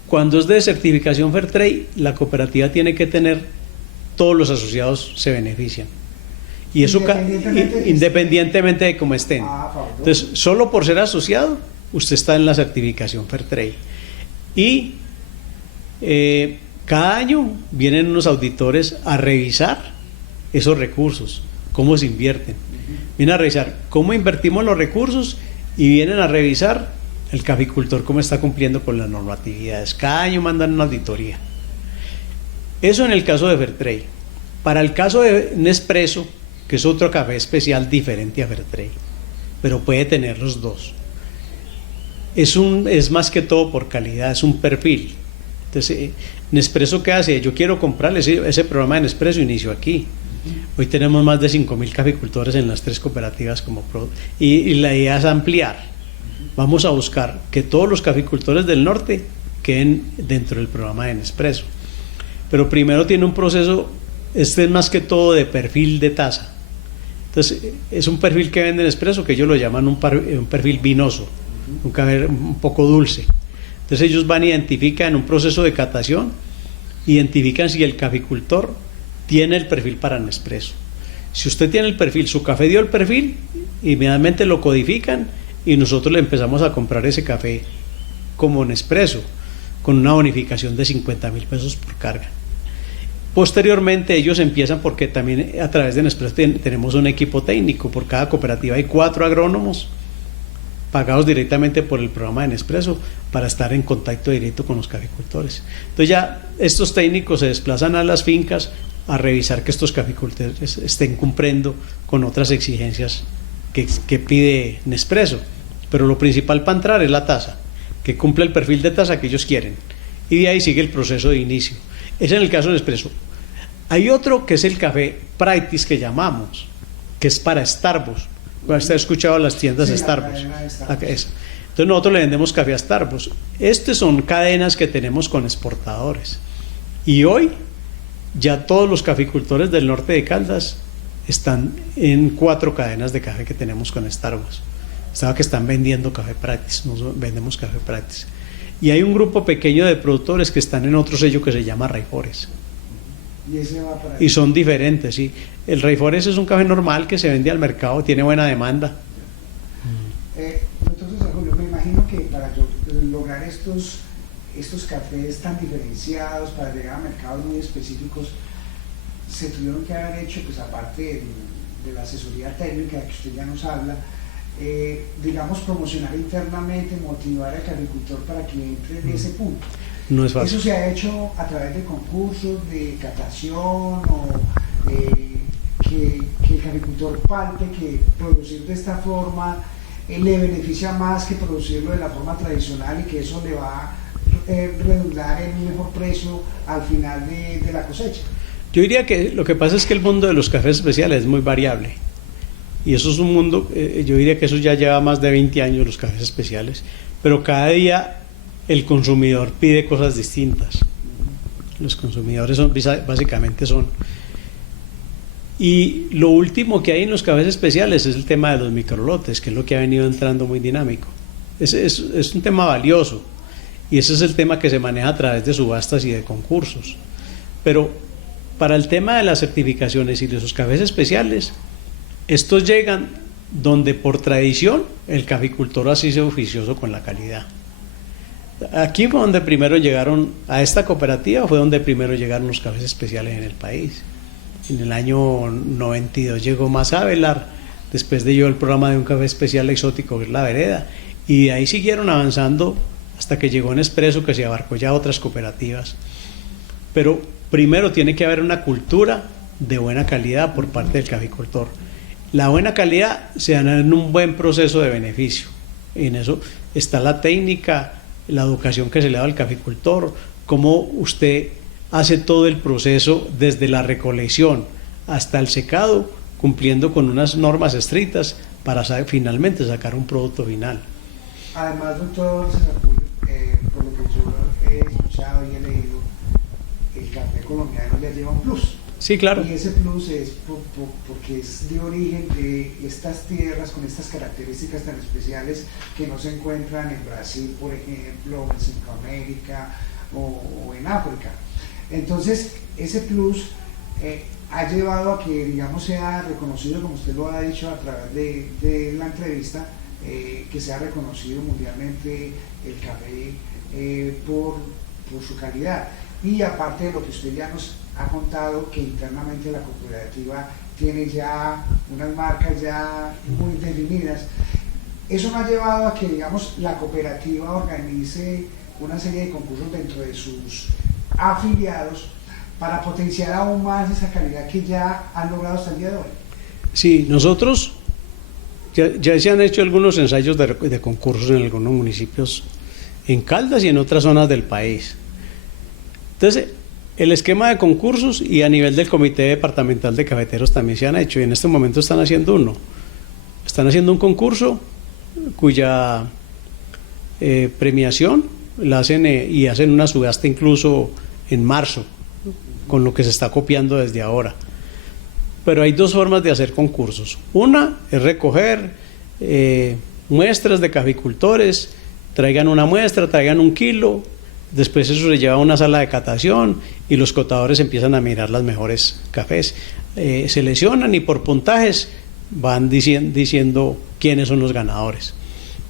Cuando es de certificación Fairtrade, la cooperativa tiene que tener, todos los asociados se benefician. Y eso independientemente de cómo estén. Entonces, solo por ser asociado, usted está en la certificación Fairtrade. Y cada año vienen unos auditores a revisar esos recursos, cómo se invierten. Vienen a revisar cómo invertimos los recursos y vienen a revisar el caficultor cómo está cumpliendo con las normatividades. Cada año mandan una auditoría. Eso en el caso de Fairtrade. Para el caso de Nespresso, que es otro café especial diferente a Fairtrade, pero puede tener los dos. Es más que todo por calidad, es un perfil. Entonces, Nespresso, ¿qué hace? Yo quiero comprarle ese programa de Nespresso, inicio aquí. Hoy tenemos más de 5.000 caficultores en las 3 cooperativas y la idea es ampliar. Vamos a buscar que todos los caficultores del norte queden dentro del programa de Nespresso. Pero primero tiene un proceso, es más que todo de perfil de taza. Entonces, es un perfil que venden Nespresso, que ellos lo llaman un perfil vinoso, un café un poco dulce. Entonces, ellos van, identifican en un proceso de catación, identifican si el caficultor tiene el perfil para Nespresso. Si usted tiene el perfil, su café dio el perfil, inmediatamente lo codifican y nosotros le empezamos a comprar ese café como Nespresso, con una bonificación de 50.000 pesos por carga. Posteriormente ellos empiezan, porque también a través de Nespresso tenemos un equipo técnico, por cada cooperativa hay 4 agrónomos pagados directamente por el programa de Nespresso para estar en contacto directo con los caficultores. Entonces ya estos técnicos se desplazan a las fincas a revisar que estos caficultores estén cumpliendo con otras exigencias que pide Nespresso, pero lo principal para entrar es la taza, que cumple el perfil de taza que ellos quieren, y de ahí sigue el proceso de inicio. Ese es el caso de Nespresso. Hay otro que es el café Practice, que llamamos, que es para Starbucks. ¿Usted ha escuchado las tiendas Starbucks? Entonces nosotros le vendemos café a Starbucks. Estas son cadenas que tenemos con exportadores. Y hoy ya todos los caficultores del norte de Caldas están en 4 cadenas de café que tenemos con Starbucks. Que están vendiendo café Practice, nosotros vendemos café Practice. Y hay un grupo pequeño de productores que están en otro sello que se llama Raifores. Y son diferentes, sí. El Raifores es un café normal que se vende al mercado, tiene buena demanda. Entonces, Julio, me imagino que para lograr estos estos cafés tan diferenciados para llegar a mercados muy específicos se tuvieron que haber hecho, pues aparte de la asesoría técnica que usted ya nos habla, digamos, promocionar internamente, motivar al agricultor para que entre en ese punto? No es fácil. ¿Eso se ha hecho a través de concursos, de catación, o que el agricultor palte que producir de esta forma le beneficia más que producirlo de la forma tradicional y que eso le va a redundar en un mejor precio al final de la cosecha? Yo diría que lo que pasa es que el mundo de los cafés especiales es muy variable. Y eso es un mundo, yo diría que eso ya lleva más de 20 años los cafés especiales, pero cada día el consumidor pide cosas distintas. Los consumidores básicamente son. Y lo último que hay en los cafés especiales es el tema de los microlotes, que es lo que ha venido entrando muy dinámico. Es un tema valioso y ese es el tema que se maneja a través de subastas y de concursos. Pero para el tema de las certificaciones y de esos cafés especiales, estos llegan donde por tradición el caficultor ha sido oficioso con la calidad. Aquí fue donde primero llegaron, a esta cooperativa fue donde primero llegaron los cafés especiales en el país. En el año 92 llegó Mas Avelar, después de ello el programa de un café especial exótico que es La Vereda, y de ahí siguieron avanzando hasta que llegó Nespresso, que se abarcó ya otras cooperativas. Pero primero tiene que haber una cultura de buena calidad por parte del caficultor. La buena calidad se da en un buen proceso de beneficio. En eso está la técnica, la educación que se le da al caficultor, cómo usted hace todo el proceso desde la recolección hasta el secado, cumpliendo con unas normas estrictas para finalmente sacar un producto final. Además, doctor César Julio, por lo que yo he escuchado y he leído, el café colombiano le lleva un plus. Sí, claro. Y ese plus es porque es de origen de estas tierras con estas características tan especiales que no se encuentran en Brasil, por ejemplo, en Centroamérica o en África. Entonces, ese plus ha llevado a que, digamos, sea reconocido, como usted lo ha dicho a través de la entrevista, que sea reconocido mundialmente el café por su calidad. Y aparte de lo que usted ya nos ha contado, que internamente la cooperativa tiene ya unas marcas ya muy definidas, eso me ha llevado a que, digamos, la cooperativa organice una serie de concursos dentro de sus afiliados para potenciar aún más esa calidad que ya han logrado hasta el día de hoy. Sí, nosotros ya se han hecho algunos ensayos de concursos en algunos municipios, en Caldas y en otras zonas del país. Entonces, el esquema de concursos y a nivel del Comité Departamental de Cafeteros también se han hecho, y en este momento están haciendo uno. Están haciendo un concurso cuya premiación la hacen y hacen una subasta incluso en marzo, con lo que se está copiando desde ahora. Pero hay dos formas de hacer concursos. Una es recoger muestras de caficultores, traigan una muestra, traigan 1 kilo, después eso se lleva a una sala de catación y los cotadores empiezan a mirar las mejores cafés. Seleccionan y por puntajes van diciendo quiénes son los ganadores.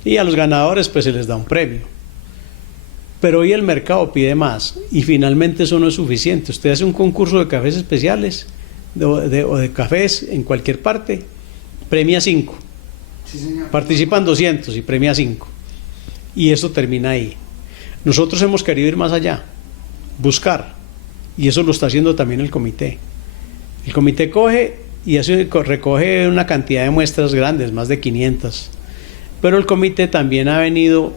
Y a los ganadores pues se les da un premio. Pero hoy el mercado pide más y finalmente eso no es suficiente. Usted hace un concurso de cafés especiales o de cafés en cualquier parte, premia 5. Sí, señor. Participan 200 y premia 5. Y eso termina ahí. Nosotros hemos querido ir más allá, buscar, y eso lo está haciendo también el comité. El comité coge y recoge una cantidad de muestras grandes, más de 500, pero el comité también ha venido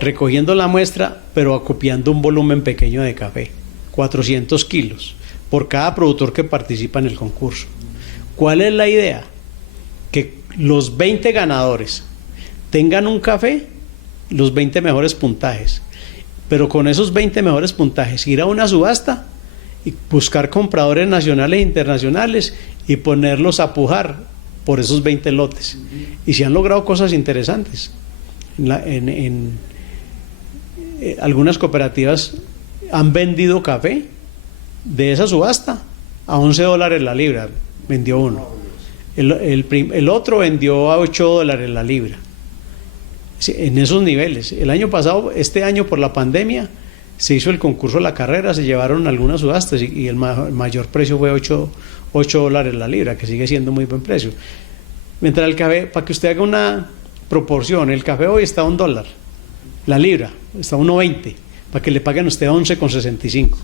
recogiendo la muestra, pero acopiando un volumen pequeño de café, 400 kilos, por cada productor que participa en el concurso. ¿Cuál es la idea? Que los 20 ganadores tengan un café, los 20 mejores puntajes, pero con esos 20 mejores puntajes ir a una subasta y buscar compradores nacionales e internacionales y ponerlos a pujar por esos 20 lotes. Y se han logrado cosas interesantes. Algunas cooperativas han vendido café de esa subasta a $11 la libra, vendió uno. El otro vendió a $8 la libra. En esos niveles. El año pasado, este año por la pandemia, se hizo el concurso de la carrera, se llevaron algunas subastas y el mayor precio fue $8 la libra, que sigue siendo muy buen precio. Mientras el café, para que usted haga una proporción, el café hoy está a $1, la libra está a 1.20, para que le paguen a usted 11,65.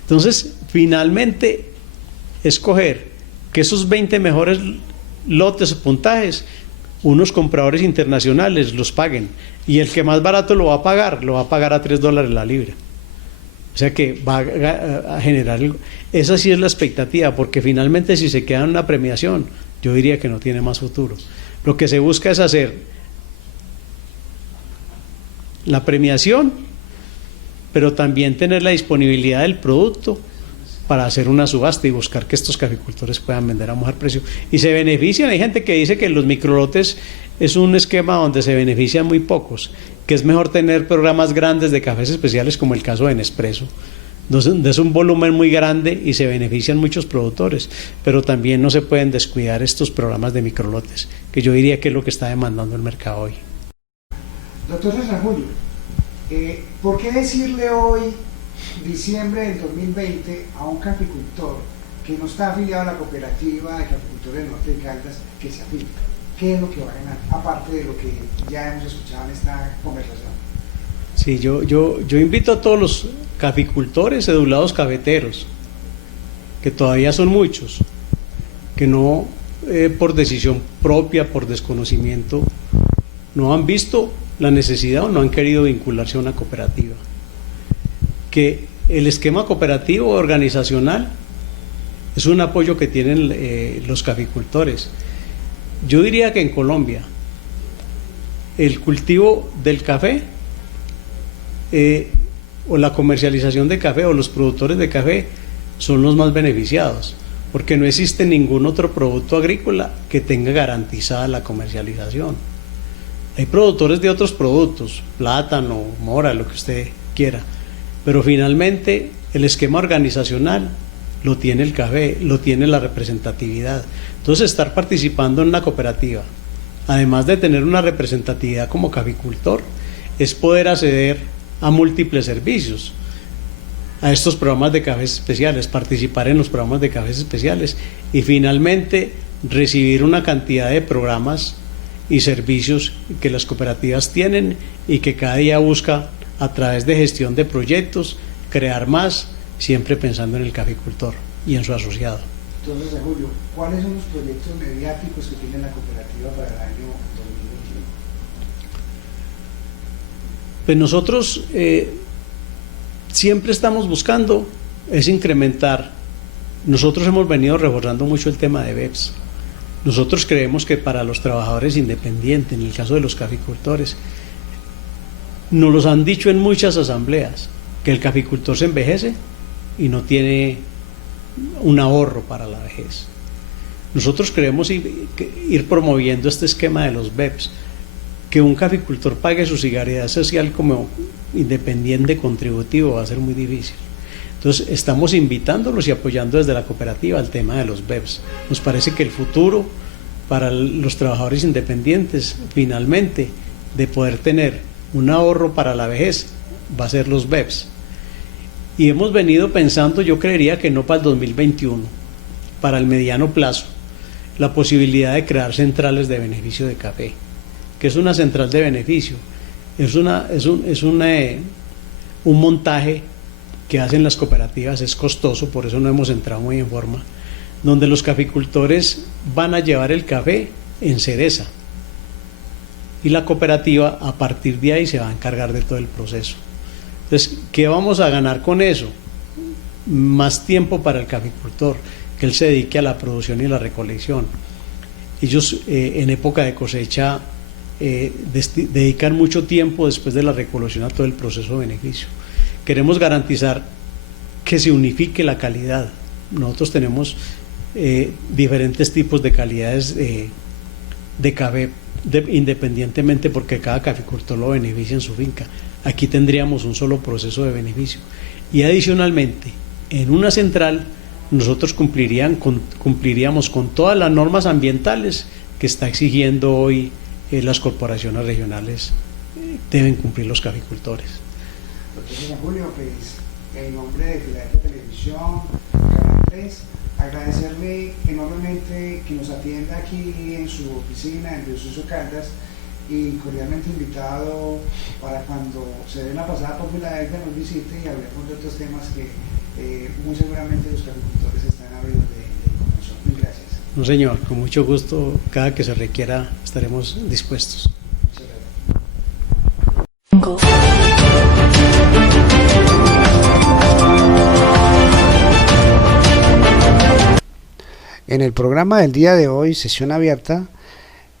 Entonces, finalmente, escoger que esos 20 mejores lotes o puntajes, unos compradores internacionales los paguen, y el que más barato lo va a pagar a $3 la libra. O sea que va a generar, esa sí es la expectativa, porque finalmente si se queda en una premiación, yo diría que no tiene más futuro. Lo que se busca es hacer la premiación, pero también tener la disponibilidad del producto para hacer una subasta y buscar que estos caficultores puedan vender a mejor precio. Y se benefician, hay gente que dice que los microlotes es un esquema donde se benefician muy pocos, que es mejor tener programas grandes de cafés especiales como el caso de Nespresso, donde es un volumen muy grande y se benefician muchos productores, pero también no se pueden descuidar estos programas de microlotes, que yo diría que es lo que está demandando el mercado hoy. Doctor César Julio, ¿por qué decirle hoy, diciembre del 2020, a un caficultor que no está afiliado a la cooperativa de caficultores del Norte de Caldas que se afilie? ¿Qué es lo que va a ganar, aparte de lo que ya hemos escuchado en esta conversación? Sí, yo invito a todos los caficultores cedulados cafeteros, que todavía son muchos, que no por decisión propia, por desconocimiento, no han visto la necesidad o no han querido vincularse a una cooperativa. Que el esquema cooperativo organizacional es un apoyo que tienen los caficultores. Yo diría que en Colombia el cultivo del café o la comercialización de café o los productores de café son los más beneficiados, porque no existe ningún otro producto agrícola que tenga garantizada la comercialización. Hay productores de otros productos, plátano, mora, lo que usted quiera, pero finalmente el esquema organizacional lo tiene el café, lo tiene la representatividad. Entonces, estar participando en una cooperativa, además de tener una representatividad como caficultor, es poder acceder a múltiples servicios, a estos programas de cafés especiales, participar en los programas de cafés especiales y finalmente recibir una cantidad de programas y servicios que las cooperativas tienen y que cada día busca, a través de gestión de proyectos, crear más, siempre pensando en el caficultor y en su asociado. Entonces, Julio, ¿cuáles son los proyectos mediáticos que tiene la cooperativa para el año 2021? Pues nosotros siempre estamos buscando es incrementar. Nosotros hemos venido reforzando mucho el tema de BEPS. Nosotros creemos que para los trabajadores independientes, en el caso de los caficultores, nos los han dicho en muchas asambleas, que el caficultor se envejece y no tiene un ahorro para la vejez. Nosotros queremos ir promoviendo este esquema de los BEPS, que un caficultor pague su seguridad social como independiente contributivo va a ser muy difícil. Entonces estamos invitándolos y apoyando desde la cooperativa el tema de los BEPS. Nos parece que el futuro para los trabajadores independientes, finalmente, de poder tener un ahorro para la vejez, va a ser los BEPS. Y hemos venido pensando, yo creería que no para el 2021, para el mediano plazo, la posibilidad de crear centrales de beneficio de café. ¿Qué es una central de beneficio? Es un montaje que hacen las cooperativas, es costoso, por eso no hemos entrado muy en forma, donde los caficultores van a llevar el café en cereza y la cooperativa a partir de ahí se va a encargar de todo el proceso. Entonces, ¿qué vamos a ganar con eso? Más tiempo para el caficultor, que él se dedique a la producción y la recolección. Ellos en época de cosecha dedican mucho tiempo después de la recolección a todo el proceso de beneficio. Queremos garantizar que se unifique la calidad. Nosotros tenemos diferentes tipos de calidades de café, independientemente porque cada caficultor lo beneficia en su finca. Aquí tendríamos un solo proceso de beneficio. Y adicionalmente, en una central, nosotros cumpliríamos con todas las normas ambientales que está exigiendo hoy las corporaciones regionales, deben cumplir los caficultores. Doctor César Julio, pues en nombre de Filadelfia Televisión, Canal 3, agradecerle enormemente que nos atienda aquí en su oficina en Río Sucio, Caldas, y cordialmente invitado para cuando se dé una pasada por Filadelfia nos visite y hablemos de otros temas que muy seguramente los caficultores están ávidos de información. Muy gracias. No, señor, con mucho gusto, cada que se requiera estaremos dispuestos. Muchas gracias. En el programa del día de hoy, sesión abierta,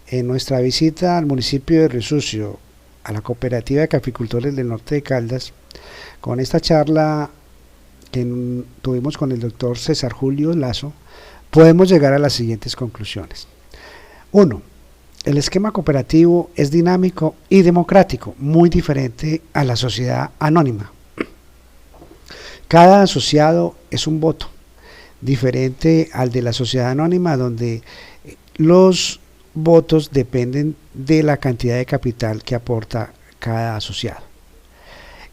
en nuestra visita al municipio de Río Sucio, a la Cooperativa de Caficultores del Norte de Caldas, con esta charla que tuvimos con el doctor César Julio Lazo, podemos llegar a las siguientes conclusiones. 1. El esquema cooperativo es dinámico y democrático, muy diferente a la sociedad anónima. Cada asociado es un voto, diferente al de la sociedad anónima, donde los votos dependen de la cantidad de capital que aporta cada asociado.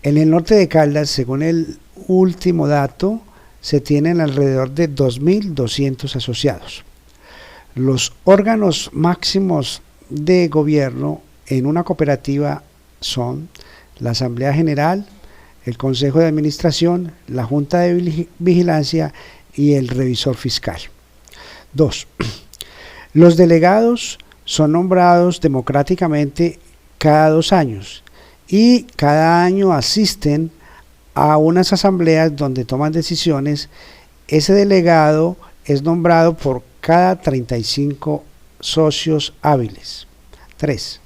En el norte de Caldas, según el último dato, se tienen alrededor de 2.200 asociados. Los órganos máximos de gobierno en una cooperativa son la Asamblea General, el Consejo de Administración, la Junta de Vigilancia y el Revisor Fiscal. 2. Los delegados son nombrados democráticamente cada 2 años y cada año asisten a unas asambleas donde toman decisiones. Ese delegado es nombrado por cada 35 socios hábiles. 3.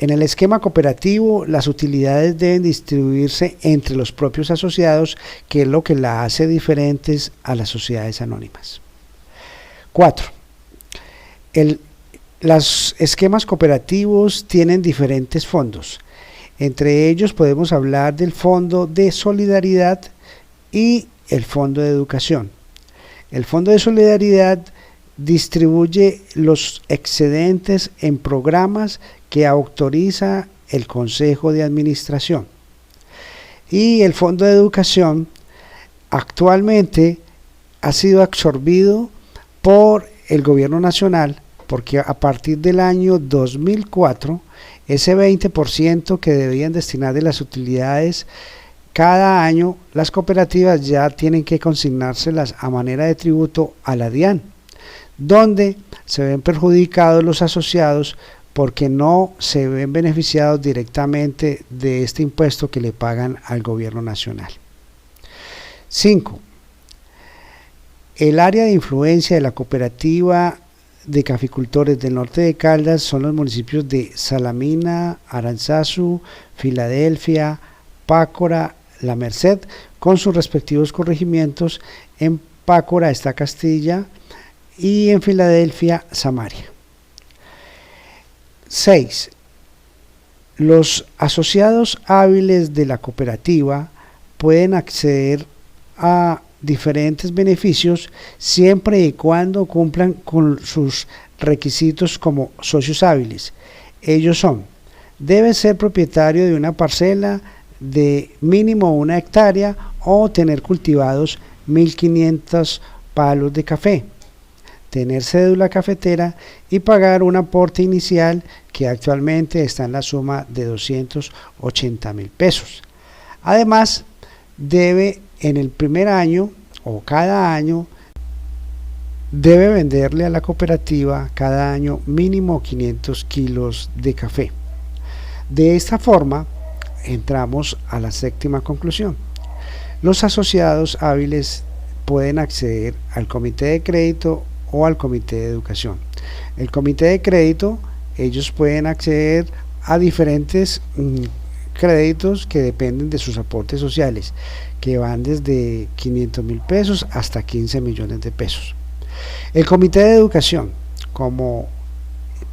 En el esquema cooperativo, las utilidades deben distribuirse entre los propios asociados, que es lo que la hace diferentes a las sociedades anónimas. 4. Los esquemas cooperativos tienen diferentes fondos. Entre ellos podemos hablar del Fondo de Solidaridad y el Fondo de Educación. El Fondo de Solidaridad distribuye los excedentes en programas que autoriza el Consejo de Administración. Y el Fondo de Educación actualmente ha sido absorbido por el Gobierno Nacional, porque a partir del año 2004, ese 20% que debían destinar de las utilidades cada año, las cooperativas ya tienen que consignárselas a manera de tributo a la DIAN, donde se ven perjudicados los asociados porque no se ven beneficiados directamente de este impuesto que le pagan al gobierno nacional. 5. El área de influencia de la cooperativa de caficultores del norte de Caldas son los municipios de Salamina, Aranzazu, Filadelfia, Pácora, La Merced, con sus respectivos corregimientos. En Pácora está Castilla y en Filadelfia, Samaria. 6. Los asociados hábiles de la cooperativa pueden acceder a diferentes beneficios siempre y cuando cumplan con sus requisitos como socios hábiles. Ellos son: debe ser propietario de una parcela de mínimo 1 hectárea o tener cultivados 1.500 palos de café, tener cédula cafetera y pagar un aporte inicial que actualmente está en la suma de 280.000 pesos. Además, debe en el primer año o cada año debe venderle a la cooperativa cada año mínimo 500 kilos de café. De esta forma entramos a la séptima conclusión. Los asociados hábiles pueden acceder al comité de crédito o al comité de educación. El comité de crédito, ellos pueden acceder a diferentes créditos que dependen de sus aportes sociales, que van desde 500.000 pesos hasta 15 millones de pesos. El comité de educación, como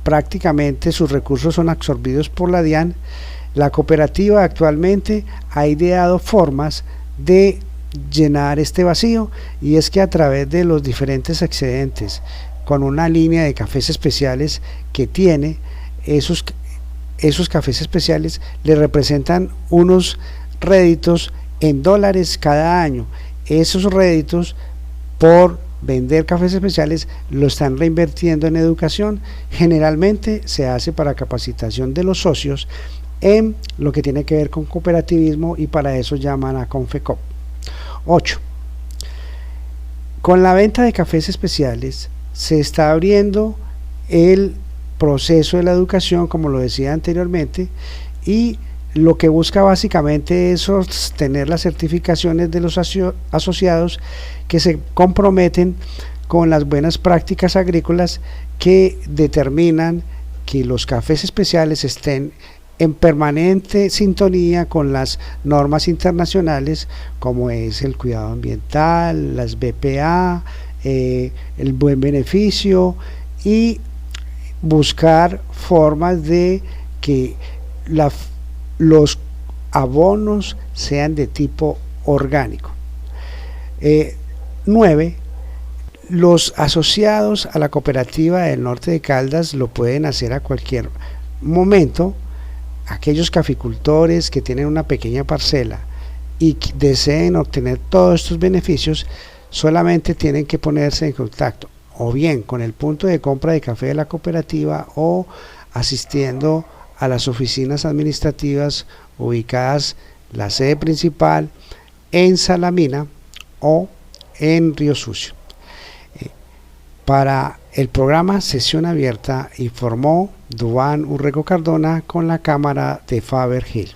prácticamente sus recursos son absorbidos por la DIAN, la cooperativa actualmente ha ideado formas de llenar este vacío, y es que a través de los diferentes excedentes, con una línea de cafés especiales que tiene, esos cafés especiales le representan unos réditos en dólares cada año. Esos réditos por vender cafés especiales lo están reinvirtiendo en educación. Generalmente se hace para capacitación de los socios en lo que tiene que ver con cooperativismo, y para eso llaman a Confecop. 8. Con la venta de cafés especiales se está abriendo el proceso de la educación, como lo decía anteriormente, y lo que busca básicamente es sostener las certificaciones de los asociados que se comprometen con las buenas prácticas agrícolas que determinan que los cafés especiales estén en permanente sintonía con las normas internacionales, como es el cuidado ambiental, las BPA, el buen beneficio, y buscar formas de que los abonos sean de tipo orgánico. 9. Los asociados a la cooperativa del Norte de Caldas lo pueden hacer a cualquier momento. Aquellos caficultores que tienen una pequeña parcela y deseen obtener todos estos beneficios, solamente tienen que ponerse en contacto o bien con el punto de compra de café de la cooperativa o asistiendo a las oficinas administrativas ubicadas, la sede principal en Salamina o en Río Sucio. Para el programa Sesión Abierta informó Duván Urrego Cardona con la cámara de Faber Hill.